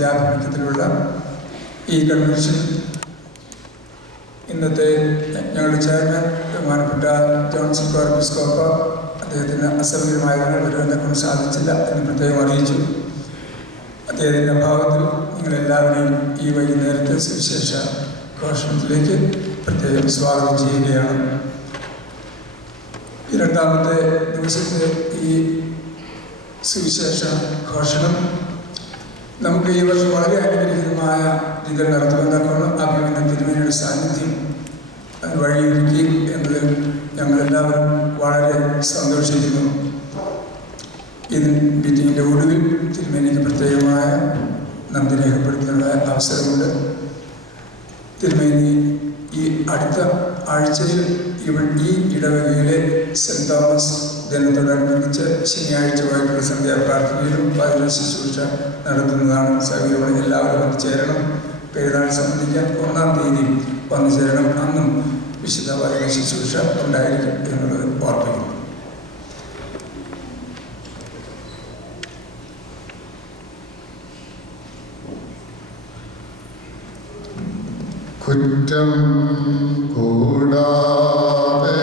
സംഘത്തിൻ്റെ ആഭിമുഖ്യത്തിലുള്ള ഈ കൺവെൻഷൻ ഇന്നത്തെ ഞങ്ങളുടെ ചെയർമാൻ ബഹുമാനപ്പെട്ട ജോൺസൺ കോർപ്പിസ്കോപ്പ അദ്ദേഹത്തിന് അസൗകര്യമായതിനാൽ വരുവാൻ സാധിച്ചില്ല എന്ന് പ്രത്യേകം അറിയിച്ചു. അദ്ദേഹത്തിൻ്റെ അഭാവത്തിൽ നിങ്ങളെല്ലാവരെയും ഈ വൈകുന്നേരത്തെ സുവിശേഷ ഘോഷണത്തിലേക്ക് പ്രത്യേകം സ്വാഗതം ചെയ്യുകയാണ്. ഈ രണ്ടാമത്തെ ദിവസത്തെ ഈ സുവിശേഷ ഘോഷണം നമുക്ക് ഈ വർഷം വളരെ അനുഗ്രഹീതമായ രീതിയിൽ നടത്തുവാൻ അഭിമന്യ തിരുമേനിയുടെ സാന്നിധ്യം വഴിയൊരുക്കി എന്നതിൽ ഞങ്ങളെല്ലാവരും വളരെ സന്തോഷിക്കുന്നു. ഈ മീറ്റിങ്ങിൻ്റെ ഒടുവിൽ തിരുമേനിക്ക് പ്രത്യേകമായ നന്ദി രേഖപ്പെടുത്തുന്ന അവസരമുണ്ട്. തിരുമേനി ഈ അടുത്ത ആഴ്ചയിൽ ഈ ഇടവകയിലെ സെൻറ് തോമസ് ദിനത്തോടനുബന്ധിച്ച് ശനിയാഴ്ചയായിട്ടുള്ള സന്ധ്യാപ്രാർത്ഥനയിലും പതിന ശുശ്രൂഷ നടത്തുന്നതാണ്. സൗകര്യമായി എല്ലാവരും വന്നു ചേരണം. പെരുന്നാൾ സംബന്ധിക്കാൻ 1-ാം തീയതി വന്നു ചേരണം. അന്നും വിശുദ്ധ പതിന ശുശ്രൂഷ ഉണ്ടായിരിക്കും എന്നുള്ളത് ഓർപ്പിക്കുന്നു. കുറ്റം കൂടാതെ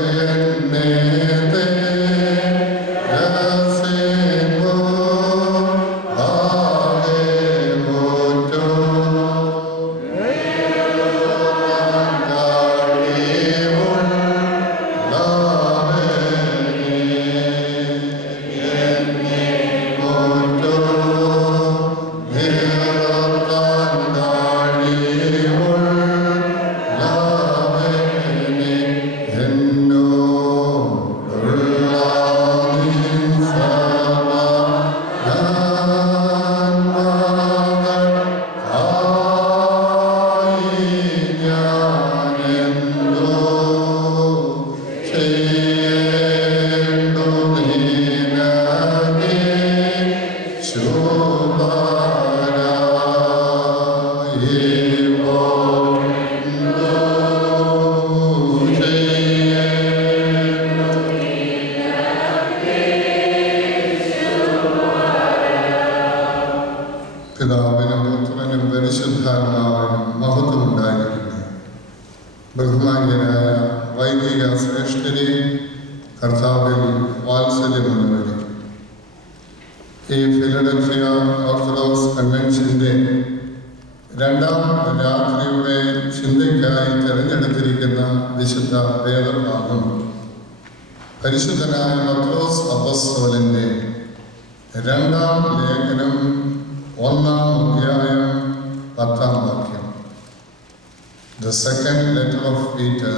The second letter of Peter,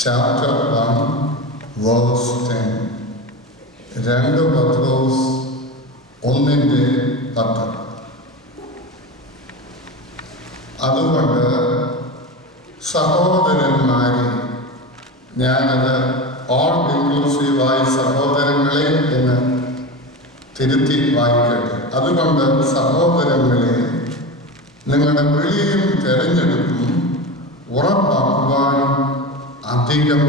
chapter 1, verse 10. 2 പത്രോസ് 1:10. അതുകൊണ്ട് സഹോദരന്മാരെ, ഞാനത് ഓൾ ഇൻക്ലൂസീവായി സഹോദരങ്ങളെ എന്ന് തിരുത്തി വായിക്കട്ടെ. അതുകൊണ്ട് സഹോദരങ്ങളെ, നിങ്ങളുടെ വിളിയും തെരഞ്ഞെടുപ്പും ഉറപ്പാക്കുവാൻ അധികം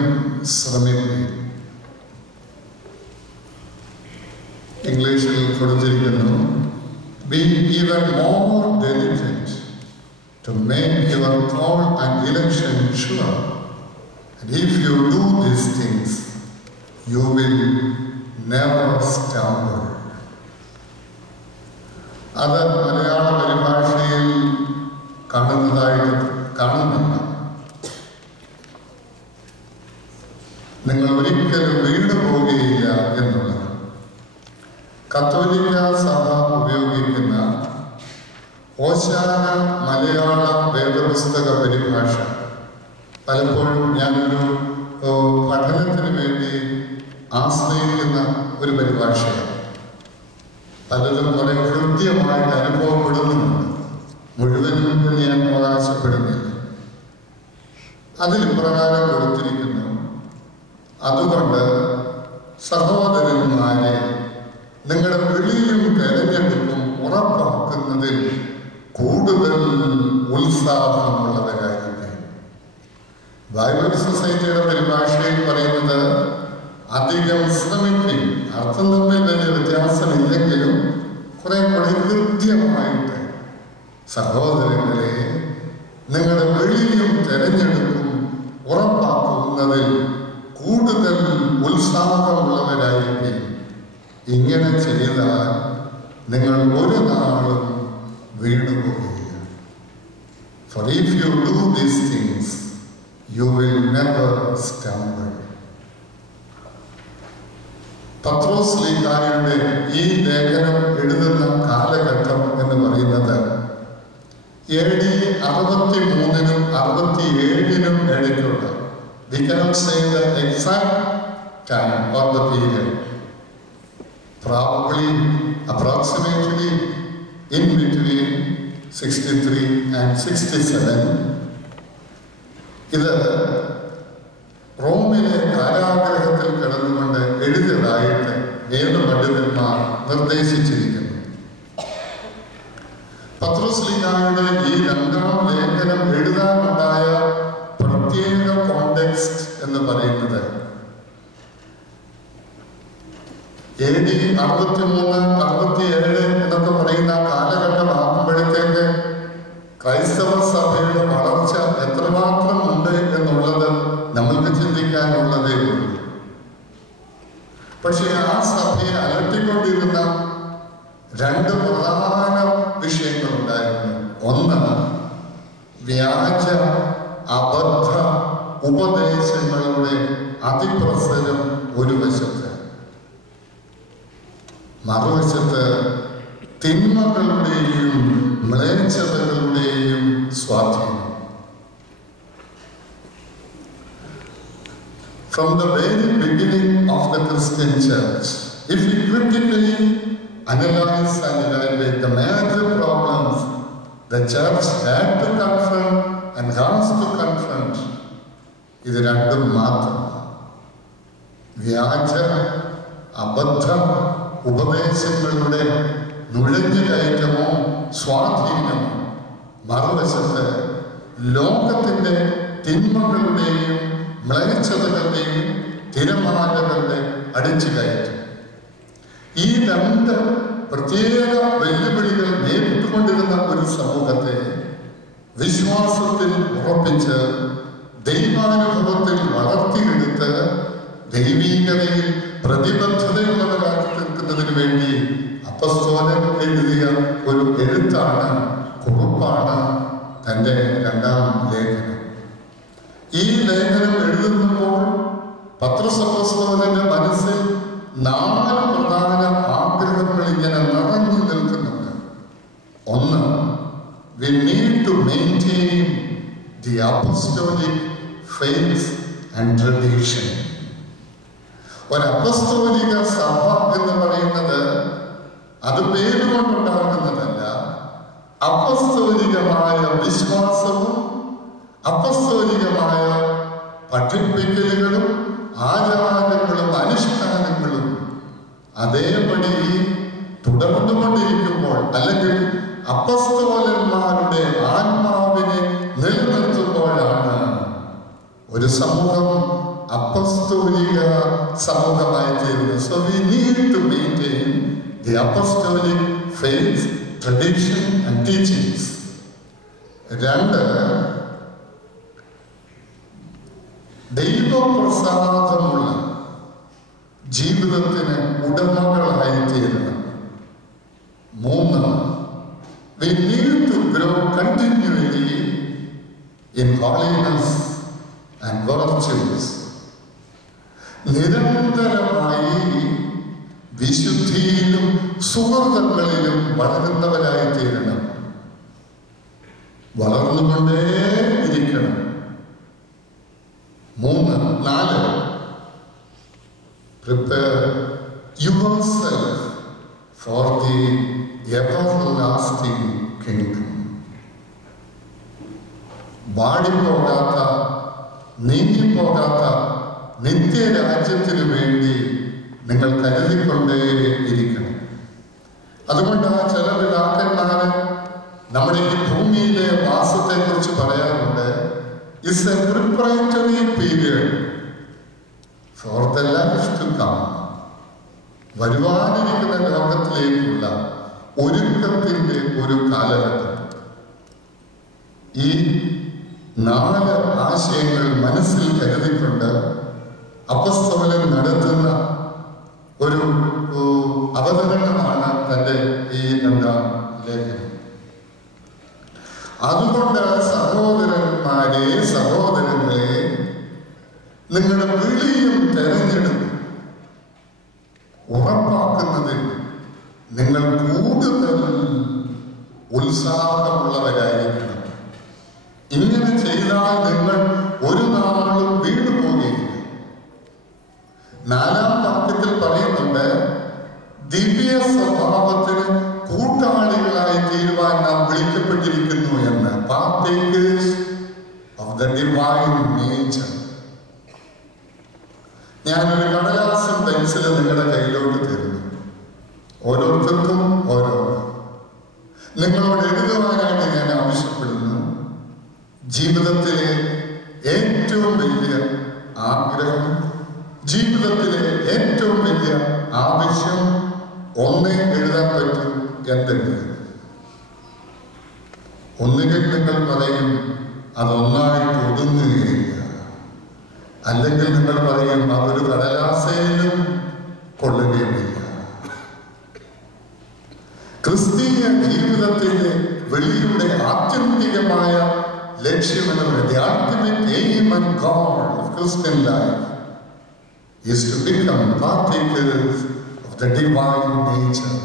ശ്രമിക്കുക. ഇംഗ്ലീഷിൽ കൊടുത്തിരിക്കുന്നു, be even more diligent to make your call and election sure. And if you do these things, you will never stumble. അത് മലയാള പരിഭാഷയിൽ കാണുന്നില്ല. നിങ്ങൾ ഒരിക്കലും വീണു പോകുകയില്ല എന്നുള്ളത് കത്തോലിക്ക സഭ ഉപയോഗിക്കുന്ന ഓശാന മലയാള വേദപുസ്തക പരിഭാഷ പലപ്പോഴും ഞാനൊരു പഠനത്തിന് വേണ്ടി ആശ്രയിക്കുന്ന ഒരു പരിഭാഷയാണ്. പലതും വളരെ ഹൃദ്യമായിട്ട് അനുഭവപ്പെടുന്നുണ്ട്. മുഴുവനും ഞാൻ അവകാശപ്പെടുന്നില്ല. അതിൽ പ്രകാരം കൊടുത്തിരിക്കുന്നു, അതുകൊണ്ട് സഹോദരന്മാരെ, നിങ്ങളുടെ വിളിയും തെരഞ്ഞെടുപ്പും ഉറപ്പാക്കുന്നതിൽ കൂടുതൽ ഉത്സാഹമുള്ളവരായിരിക്കും. ബൈബിൾ സൊസൈറ്റിയുടെ പരിഭാഷയിൽ പറയുന്നത് അധികം ശ്രമിക്കും. അർത്ഥം തമ്മിൽ വലിയ വ്യത്യാസമില്ലെങ്കിലും കുറെ കൂടി കൃത്യമായിട്ട് സഹോദരങ്ങളെ, നിങ്ങളുടെ വെളിയും തെരഞ്ഞെടുപ്പും ഉറപ്പാക്കുന്നതിൽ കൂടുതൽ ഉത്സാഹമുള്ളവരായിരിക്കും. ഇങ്ങനെ ചെയ്താൽ നിങ്ങൾ ഒരു നാളും വീണുപോകില്ല. For if you do these things, you will never stumble. പത്രോസ് ലീഹായുടെ ഈ ലേഖനം എഴുതുന്ന കാലഘട്ടം എന്ന് പറയുന്നത് AD 63-നും 67-നും ഇടയ്ക്കുള്ള, we cannot say the exact time or the period, probably approximately in between 63 and 67. ഇത് റോമിലെ കാരാഗ്രഹത്തിൽ കിടന്നുകൊണ്ട് എഴുതിയതായിട്ട് വേദപണ്ഡിതന്മാർ നിർദ്ദേശിച്ചിരിക്കുന്നു. പത്രോസ് ലീഹായുടെ ഈ രണ്ടാം ലേഖനം എഴുതാനുണ്ടായ പ്രത്യേക കോണ്ടെക്സ്റ്റ് എന്ന് പറയുന്നത് AD 63, 67 എന്നൊക്കെ പറയുന്ന കാലഘട്ടമാകുമ്പോഴത്തേക്ക് ക്രൈസ്തവ സഭയുടെ വളർച്ച എത്രമാത്രം ഉണ്ട് എന്നുള്ളത് നമ്മൾക്ക് ചിന്തിക്കാനുള്ളതേ ഉള്ളൂ. പക്ഷേ ആ സഭയെ അലട്ടിക്കൊണ്ടിരുന്ന രണ്ട് പ്രധാന വിഷയങ്ങളുണ്ടായിരുന്നു. ഒന്ന്, വ്യാജ അബദ്ധ ഉപദേശങ്ങളുടെ അതിപ്രസരം ഒരു വശത്ത്, മറുവശത്ത് തിന്മകളുടെയും മ്ലേച്ഛതകളുടെയും സ്വാധീനം. From the very beginning of the Christian church, if we critically analyze and evaluate the major problems the church had to confront and has to confront, ഇത് രണ്ടും മാത്രം. വ്യാജ അബദ്ധ ഉപദേശങ്ങളുടെ നുഴഞ്ഞുകയറ്റമോ സ്വാധീനമോ, മറുവശത്ത് ലോകത്തിന്റെ തിന്മകളുടെയും മ്ലേച്ഛതകളുടെയും തിരമാലകളുടെ അടിച്ചുകയറ്റം. ഈ രണ്ട് പ്രത്യേക വെല്ലുവിളികൾ നേരിട്ടുകൊണ്ടിരുന്ന ഒരു സമൂഹത്തെ വിശ്വാസത്തിൽ ഉറപ്പിച്ച് ദൈവാനുഭവത്തിൽ വളർത്തിയെടുത്ത് ദൈവീകതയിൽ പ്രതിബദ്ധതയുള്ളവരാക്കി തീർക്കുന്നതിന് വേണ്ടി അപ്പസ്തോലൻ എഴുതിയ ഒരു എഴുത്താണ്, കുറിപ്പാണ് തൻ്റെ രണ്ടാം ലേഖനം. ഈ ലേഖനം എഴുതുമ്പോൾ പത്രോസ് അപ്പോസ്തലന്റെ മനസ്സിൽ 4 പ്രധാന ആഗ്രഹങ്ങൾ ഇങ്ങനെ നിറഞ്ഞു നിൽക്കുന്നുണ്ട്. ഒന്ന്, we need to maintain the apostolic faith and tradition. ഒരു അപ്പസ്തോലിക സഭ എന്ന് പറയുന്നത് അത് പേരുകൊണ്ടുണ്ടാകുന്നതല്ല. അപ്പസ്തോലികമായ വിശ്വാസവും അപ്പസ്തോലികമായ പഠിപ്പിക്കലുകളും ആചാരങ്ങളും അനുഷ്ഠാനങ്ങളും അതേപടി തുടർന്നുകൊണ്ടിരിക്കുമ്പോൾ, അല്ലെങ്കിൽ അപ്പസ്തോലന്മാരുടെ ആത്മാവിനെ നിലനിർത്തുമ്പോഴാണ് ഒരു സമൂഹം അപ്പസ്തോലിക സമൂഹമായി തീരുന്നത്. So we need to maintain the apostolic faith, tradition and teachings. 2, ദൈവപ്രസാദമുള്ള ജീവിതത്തിന് ഉടമകളായി തീരണം. 3, we need to grow continually in holiness and virtues. നിരന്തരമായി വിശുദ്ധിയിലും സുഹൃതങ്ങളിലും വളരുന്നവരായി തീരണം, വളർന്നുകൊണ്ടേയിരിക്കണം. 4, prepare yourself for the everlasting kingdom. വാടിപ്പോകാത്ത, നീങ്ങിപ്പോകാത്ത നിത്യരാജ്യത്തിനു വേണ്ടി നിങ്ങൾ കരുതിക്കൊണ്ടേയിരിക്കണം. അതുകൊണ്ട് ചില പിതാക്കന്മാര് നമ്മുടെ ഈ ഭൂമിയിലെ വാസത്തെ കുറിച്ച് പറയാറുണ്ട്, it's a preparatory period for the life to come. വരുവാനിരിക്കുന്ന ലോകത്തിലേക്കുള്ള ഒരുക്കത്തിന്റെ ഒരു കാലഘട്ടം. ഈ 4 ആശയങ്ങൾ മനസ്സിൽ കരുതിക്കൊണ്ട് അപ്പസ്തോലൻ നടത്തുന്ന ഒരു അവതരണമാണ് തൻ്റെ ഈ 2ാം ലേഖനം. അതുകൊണ്ട് സഹോദരന്മാരെ, സഹോദരങ്ങളെ, നിങ്ങളുടെ വിളിയും തെരഞ്ഞെടുപ്പും ഉറപ്പാക്കുന്നതിൽ നിങ്ങൾ കൂടുതൽ ഉത്സാഹമുള്ളവരായിരിക്കണം. ഇങ്ങനെ ചെയ്താൽ നിങ്ങൾ ഒരു നാളും വീണു പോകുകയില്ല. 4ാം വാക്യത്തിൽ പറയുന്നുണ്ട്, ദിവ്യ സ്വഭാവത്തിന് കൂട്ടാളികളായി തീരുവാൻ നാം വിളിക്കപ്പെട്ടിരിക്കുന്നു എന്ന്. Partakers of the divine nature. ഞാനൊരു കടലാസും പെൻസിലും നിങ്ങളുടെ കയ്യിലോട്ട് തരുന്നു. ഓരോരുത്തർക്കും ഓരോന്ന് നിങ്ങളോട് എഴുതുവാനായിട്ട് ഞാൻ ആവശ്യപ്പെടുന്നു. ജീവിതത്തിലെ ഏറ്റവും വലിയ ആഗ്രഹം, ജീവിതത്തിലെ ഏറ്റവും വലിയ ആവശ്യം ഒന്നേ എഴുതാൻ പറ്റും. എന്തെങ്കിലും ഒന്നുകിൽ നിങ്ങൾ പറയും അതൊന്നായിട്ട് ഒതുങ്ങുകയില്ല, അല്ലെങ്കിൽ നിങ്ങൾ പറയും അതൊരു കടലാസയിലും കൊള്ളുകയുമില്ല. ക്രിസ്തീയ ജീവിതത്തിന്റെ വെളിയുടെ ആത്യന്തികമായ ലക്ഷ്യമെന്നത്, the ultimate aim and goal of Christian life is to become partakers of the divine nature.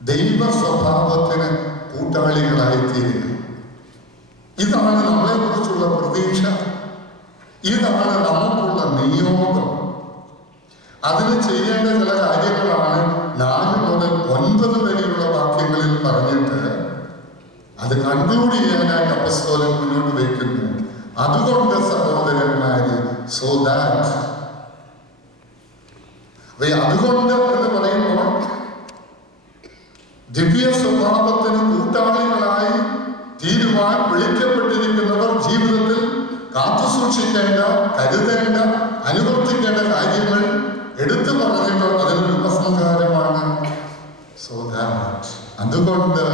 ദൈവ സ്വഭാവത്തിന് കൂട്ടാളികളായിത്തീരുക. ഇതാണ് നമ്മളെ കുറിച്ചുള്ള പ്രതീക്ഷ, ഇതാണ് നമുക്കുള്ള നിയോഗം. അതിന് ചെയ്യേണ്ട ചില കാര്യങ്ങളാണ് 4 മുതൽ 9 വരെയുള്ള വാക്യങ്ങളിൽ പറഞ്ഞിട്ട് അത് കൺക്ലൂഡ് ചെയ്യാനായിട്ട് അപ്പസ്തോലൻ മുന്നോട്ട് വയ്ക്കുന്നു. അതുകൊണ്ട് സഹോദരന്മാര്, സോ ദാറ്റ്, അതുകൊണ്ട് എന്ന് പറയുമ്പോൾ ദിവ്യ സ്വഭാവത്തിന് കൂട്ടാളികളായി തീരുവാൻ വിളിക്കപ്പെട്ടിരിക്കുന്നവർ ജീവിതത്തിൽ കാത്തു സൂക്ഷിക്കേണ്ട, കരുതേണ്ട, അനുവർത്തിക്കേണ്ട കാര്യങ്ങൾ എടുത്തു പറഞ്ഞിട്ട് അതിനൊരു ഉപസംഹാരമാണ്. സോ ദാറ്റ്, അതുകൊണ്ട്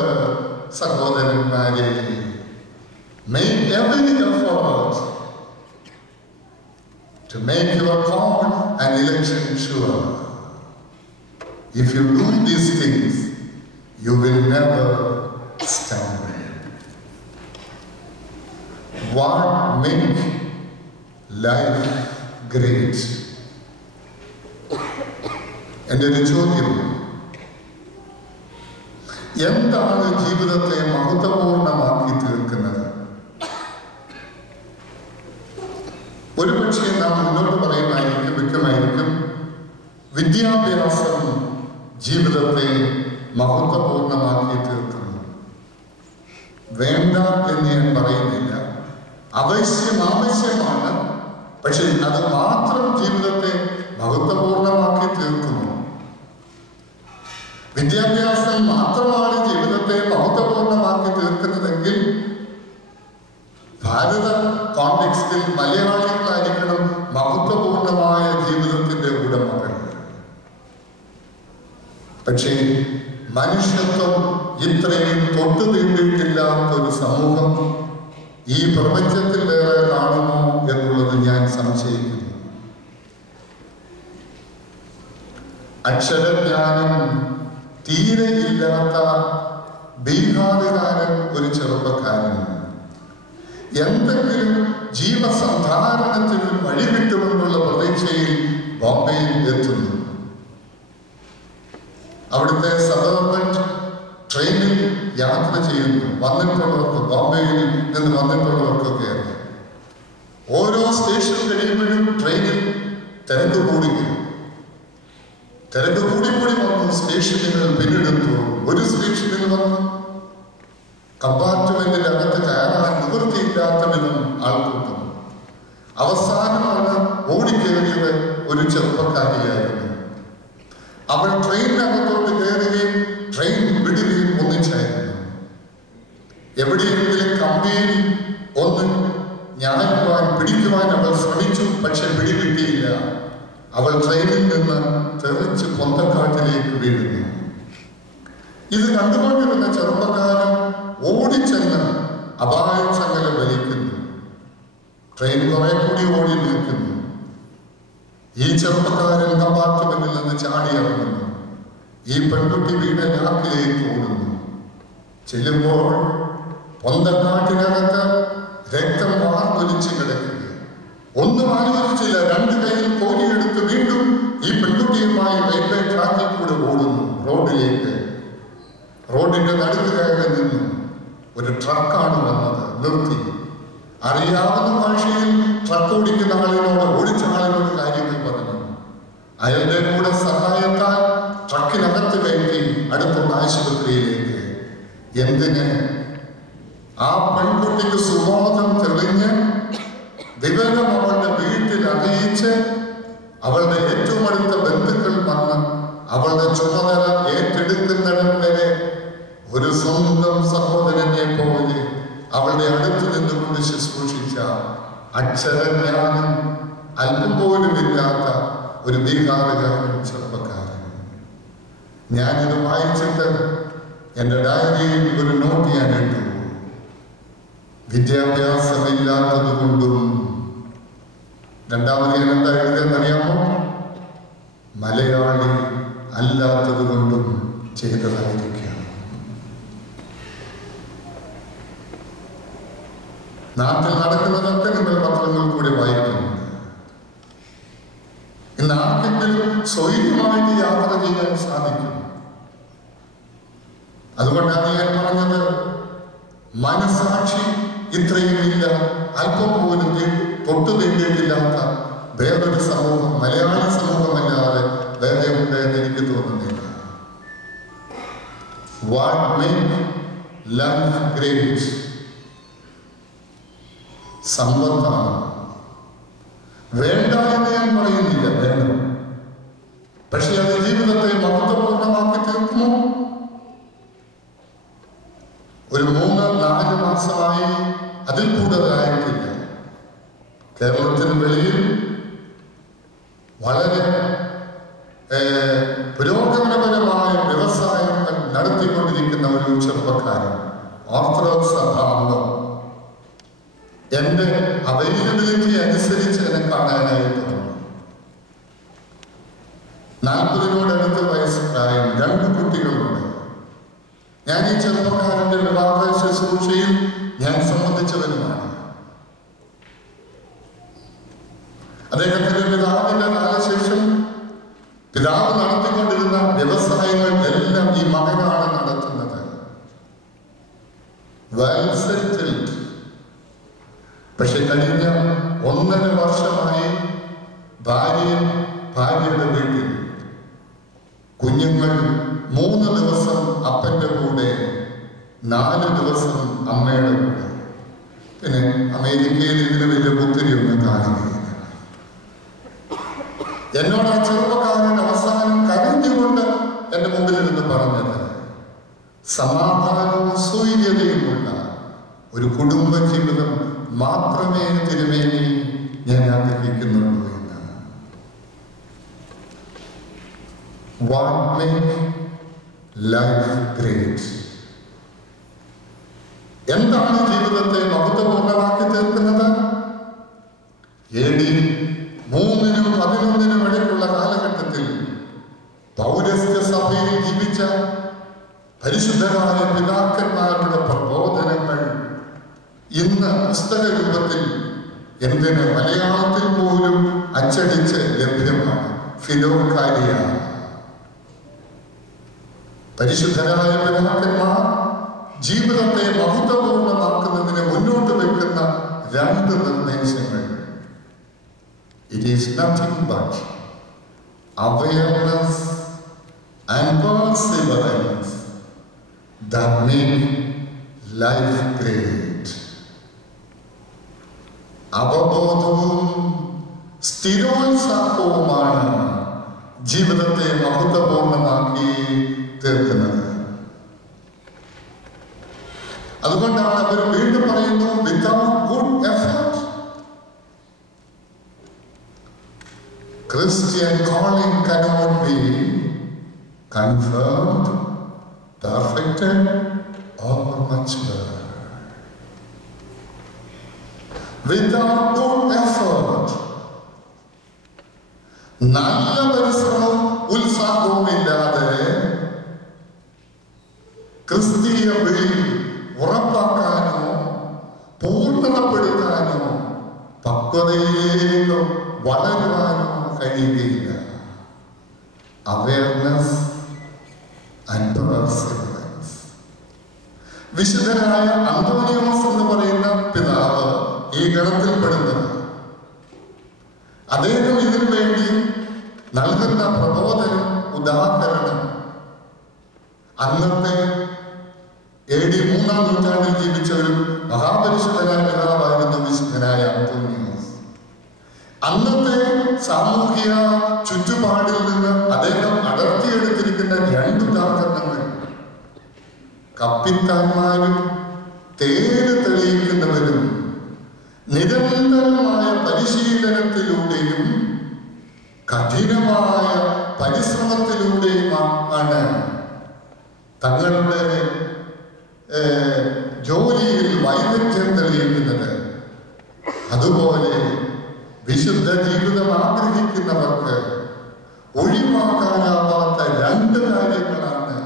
സഹോദരന്മാരെ, make every effort to make your call and election sure. If you do these things, you will never stumble. What makes life great? എൻ്റെ ഒരു ചോദ്യം, എന്താണ് ജീവിതത്തെ മഹത്വപൂർണമാക്കി തീർക്കുന്നത്? ഒരുപക്ഷെ നാം മുന്നോട്ട് പറയുമായിരിക്കും, മിക്കമായിരിക്കും വിദ്യാഭ്യാസം ജീവിതത്തെ മഹത്വപൂർണമാക്കി തീർക്കുന്നു. വേണ്ട എന്ന് ഞാൻ പറയുന്നില്ല, ആവശ്യമാണ്. പക്ഷെ അത് മാത്രം ജീവിതത്തെ മഹത്വപൂർണമാക്കി തീർക്കുന്നു. വിദ്യാഭ്യാസം മാത്രമാണ് ജീവിതത്തെ മഹത്വപൂർണമാക്കി തീർക്കുന്നതെങ്കിൽ ഭാരത കോണ്ടെക്സ്റ്റിൽ മലയാളികളായിരിക്കണം മഹത്വപൂർണമായ ജീവിതത്തിന്റെ ഉടമകൾ. പക്ഷേ മനുഷ്യത്വം ഇത്രയും തൊട്ടു തീണ്ടിട്ടില്ലാത്ത ഒരു സമൂഹം ഈ പ്രപഞ്ചത്തിൽ വേറെ കാണുമോ എന്നുള്ളത് ഞാൻ സംശയിക്കുന്നു. അക്ഷരജ്ഞാനം തീരെ ഇല്ലാത്ത ബീഹാറുകാരൻ ഒരു ചെറുപ്പക്കാരൻ എന്തെങ്കിലും ജീവസന്ധാരണത്തിന് വഴിവിട്ടുമെന്നുള്ള പ്രതീക്ഷയിൽ ബോംബെയിൽ എത്തുന്നു. അവിടുത്തെ സബർബൻ ട്രെയിനിൽ യാത്ര ചെയ്യുന്നു. വന്നിട്ടുള്ളവർക്ക്, ബോംബെയിൽ നിന്ന് വന്നിട്ടുള്ളവർക്കൊക്കെ അറിയാം. ഓരോ സ്റ്റേഷൻ കഴിയുമ്പോഴും ട്രെയിനിൽ തിരക്ക് കൂടുകയും തിരക്ക് കൂടിക്കൂടി വന്നു. സ്റ്റേഷനുകൾ പിന്നിടുന്നു. ഒരു സ്റ്റേഷനിൽ വന്നു കമ്പാർട്ട്മെന്റിന്റെ അകത്ത് കയറാൻ നിവൃത്തിയില്ലാത്ത വിധം ആൾക്കൂട്ടം. അവസാനമാണ് ഓടിക്കേറിയത് ഒരു ചെറുപ്പക്കാരിയായിരുന്നു. അവൾ ട്രെയിനിനകത്തോട്ട് കയറുകയും ട്രെയിൻ വിടുകയും ഒന്നിച്ചായിരുന്നു. എവിടെയെങ്കിലും കമ്പിയിൽ ഒന്ന് ഞാനുവാൻ പിടിക്കുവാൻ അവൾ ശ്രമിച്ചു. പക്ഷെ പിടികിട്ടിയില്ല. അവൾ ട്രെയിനിൽ നിന്ന് തെറിച്ച് പൊന്തക്കാട്ടിലേക്ക് വീഴുന്നു. ഇത് കണ്ടുകൊണ്ടിരുന്ന ചെറുപ്പക്കാരൻ ഓടിച്ചെന്ന് അപായ ട്രെയിൻ കുറെ കൂടി ഓടി നിൽക്കുന്നു. ഈ ചെറുപ്പക്കാരൻ കമ്പാർട്ട്മെന്റിൽ നിന്ന് ചാടി ഇറങ്ങുന്നു. ഈ പെൺകുട്ടി വീട് ലാക്കിലേക്ക് ഓടുന്നു. ചെല്ലുമ്പോൾ പൊന്തക്കാട്ടിനകത്ത് രക്തം വാർന്നൊലിച്ച് കിടക്കുക. ഒന്നും ആലോചിച്ചില്ല. രണ്ട് കൈയിൽ കോരിയെടുത്ത് വീണ്ടും ഈ പെൺകുട്ടിയുമായി റെയിൽവേ ട്രാക്കിൽ കൂടെ ഓടുന്നു. റോഡിലേക്ക്, റോഡിന്റെ നടുക്ക് കയറി നിന്നു. ഒരു ട്രക്കാണ് വന്നത്. നിർത്തി. അറിയാവുന്ന ഭാഷയിൽ ട്രക്ക് ഓടിക്കുന്ന ആളിനോട്, ഓടിച്ച ആളിനോട് കാര്യങ്ങൾ പറഞ്ഞു. അയാളുടെ കൂടെ സഹായത്താൽ ട്രക്കിനകത്ത് കയറ്റി അടുത്തുള്ള ആശുപത്രിയിലേക്ക്. എന്തിന്? ആ പെൺകുട്ടിക്ക് സുബോധം തെളിഞ്ഞ് വിവരം അവളുടെ വീട്ടിൽ അറിയിച്ച് അവളുടെ ഏറ്റവും അടുത്ത ബന്ധുക്കൾ വന്ന് അവളുടെ ചുമതല ഏറ്റെടുക്കുന്നിടം വരെ ഒരു സ്വന്തം സഹോദരനെ പോലെ അവളുടെ അടുത്ത് നിന്നുകൊണ്ട് ശുശ്രൂഷിച്ച അക്ഷരജ്ഞാനം അല്പം പോലും ഇല്ലാത്ത ഒരു ബീഹാറുകാരൻ ചെറുപ്പക്കാരൻ. ഞാനിത് വായിച്ചിട്ട് എൻ്റെ ഡയറിയിൽ ഒരു നോട്ട് ഞാൻ ഇട്ടു. വിദ്യാഭ്യാസമില്ലാത്തത് കൊണ്ടും, രണ്ടാമത് ഞാൻ എന്താ എഴുതിയെന്നറിയാമോ? മലയാളി അല്ലാത്തത് കൊണ്ടും ചെയ്തതായിരിക്കാം. നാട്ടിൽ നടക്കുന്നതൊക്കെ നിങ്ങൾ പത്രങ്ങൾ കൂടി വായിക്കുന്നു. ഇന്ന് ആർക്കെങ്കിലും സ്വൈര്യമായിട്ട് യാത്ര ചെയ്യാൻ സാധിക്കും. അതുകൊണ്ടാണ് ഞാൻ പറഞ്ഞത്, മനസാക്ഷി ഇത്രയും ഇല്ല, അല്പം പോലും തൊട്ടു തീണ്ടിയിട്ടില്ലാത്ത വേറൊരു സമൂഹം മലയാളി സമൂഹമല്ലാതെ വേറെ ഉണ്ട് എന്ന് എനിക്ക് തോന്നുന്നില്ല. What make life great? സമ്പത്താണ്. വേണ്ട എന്ന് ഞാൻ പറയുന്നില്ല, വേണം. പക്ഷെ അത് ജീവിതത്തെ മഹത്വപൂർണ്ണമാക്കി തീർക്കുമോ? ഒരു 3-4 മാസമായി അതിൽ കൂടുതലായിട്ടില്ല. കേരളത്തിന് വെളിയിൽ വളരെ പുരോഗമനപരമായ വ്യവസായങ്ങൾ നടത്തിക്കൊണ്ടിരിക്കുന്ന ഒരു ചെറുപ്പക്കാരൻ, ഓർത്തഡോക്സ് സഭാംഗം, എന്റെ അവൈലബിലിറ്റി അനുസരിച്ച് എന്നെ കാണാനായിട്ട് വന്നു. 40-നോടടുത്ത് വയസ്സ് പ്രായം, 2 കുട്ടികളുണ്ട്. ഞാൻ ഈ ചെറുപ്പക്കാരന്റെ വിവാഹ ശുശ്രൂഷയിൽ ഞാൻ സംബന്ധിച്ചവരുമാണ്. അദ്ദേഹത്തിന്റെ പിതാവിന്റെ കാലശേഷം പിതാവ് നടത്തിക്കൊണ്ടിരുന്ന വ്യവസായങ്ങൾ എല്ലാം ഈ മകനാണ് നടത്തുന്നത്. Well settled. പക്ഷെ കഴിഞ്ഞ 1.5 വർഷമായി ഭാര്യയുടെ വീട്ടിൽ, കുഞ്ഞുങ്ങൾ 3 ദിവസം അപ്പന്റെ കൂടെ, 4 ദിവസം അമ്മയുടെ കൂടെ. പിന്നെ അമേരിക്കയിൽ ഇതിന് വലിയ ഒത്തിരിയൊന്നും കാണുകയില്ല. എന്നോട് ആ ചെറുപ്പക്കാരൻ അവസാനം കരഞ്ഞുകൊണ്ട് എന്റെ മുമ്പിൽ നിന്ന് പറഞ്ഞത്, സമാധാനവും സ്വൈര്യതയുമുള്ള ഒരു കുടുംബ ജീവിതം മാത്രമേ തിരുമേനി ഞാൻ ആഗ്രഹിക്കുന്നുള്ളൂ എന്നാണ്. What make life great? എന്താണ് ജീവിതത്തെ മഹത്വപൂർണ്ണമാക്കി തീർക്കുന്നത്? AD 3-നും 11-നും ഇടയ്ക്കുള്ള കാലഘട്ടത്തിൽ പൗരസ്ത്യ സഭയിൽ ജീവിച്ച പരിശുദ്ധരായ പിതാക്കന്മാരുടെ പ്രബോധനങ്ങൾ ഇന്ന് പുസ്തക രൂപത്തിൽ, എന്തിന് മലയാളത്തിൽ പോലും അച്ചടിച്ച് ലഭ്യമാണ്. ഫിലോകാലിയ. പരിശുദ്ധരായ പിതാക്കന്മാർ ജീവിതത്തെ മഹത്വപൂർണ്ണമാക്കുന്നതിന് മുന്നോട്ട് വെക്കുന്ന 2 നിർദ്ദേശങ്ങൾ. It is nothing but awareness and perseverance that make life great. അവബോധവും സ്ഥിരോത്സാഹവുമാണ് ജീവിതത്തെ മഹത്വപൂർണ്ണമാക്കി തീർക്കുന്നത്. അതുകൊണ്ടാണ് അവർ വീണ്ടും പറയുന്നു, without good effort Christian calling cannot be confirmed, perfected or much better. without good effort. നല്ല പരിശ്രമവും ഉത്സാഹവും ഇല്ലാതെ ക്രിസ്തീയ വിളി ഉറപ്പാക്കാനോ പൂർണ്ണതപ്പെടുത്താനോ പക്വതയിലേക്കും വളരുവാനോ കഴിയുകയില്ല. Awareness and perseverance. വിശുദ്ധനായ അന്തോണിയോസ് എന്ന് പറയുന്ന പിതാവ് ഈ ഗണത്തിൽപ്പെടുന്നത്. അദ്ദേഹം ഇതിനു വേണ്ടി നൽകുന്ന പ്രബോധനം, ഉദാഹരണം അന്നത്തെ AD 3-ാം നൂറ്റാണ്ടിൽ ജീവിച്ച ഒരു മഹാപരിശുദ്ധനായ പിതാവായിരുന്നു വിശുദ്ധനായ അന്തോണിയോസ്. അന്നത്തെ സാമൂഹിക ചുറ്റുപാടിൽ നിന്ന് അദ്ദേഹം അടർത്തിയെടുത്തിരിക്കുന്ന 2 ഉദാഹരണങ്ങൾ കപ്പിത്താന്മാരും തേര് തെളിയിക്കുന്നവരും നിരന്തരമായ പരിശീലനത്തിലൂടെയും കഠിനമായ പരിശ്രമത്തിലൂടെയുമാണ് തങ്ങളുടെ ജോലിയിൽ വൈദഗ്ധ്യം തെളിയിക്കുന്നത്. അതുപോലെ വിശുദ്ധ ജീവിതം ആഗ്രഹിക്കുന്നവർക്ക് ഒഴിവാക്കാനാവാത്ത 2 കാര്യങ്ങളാണ്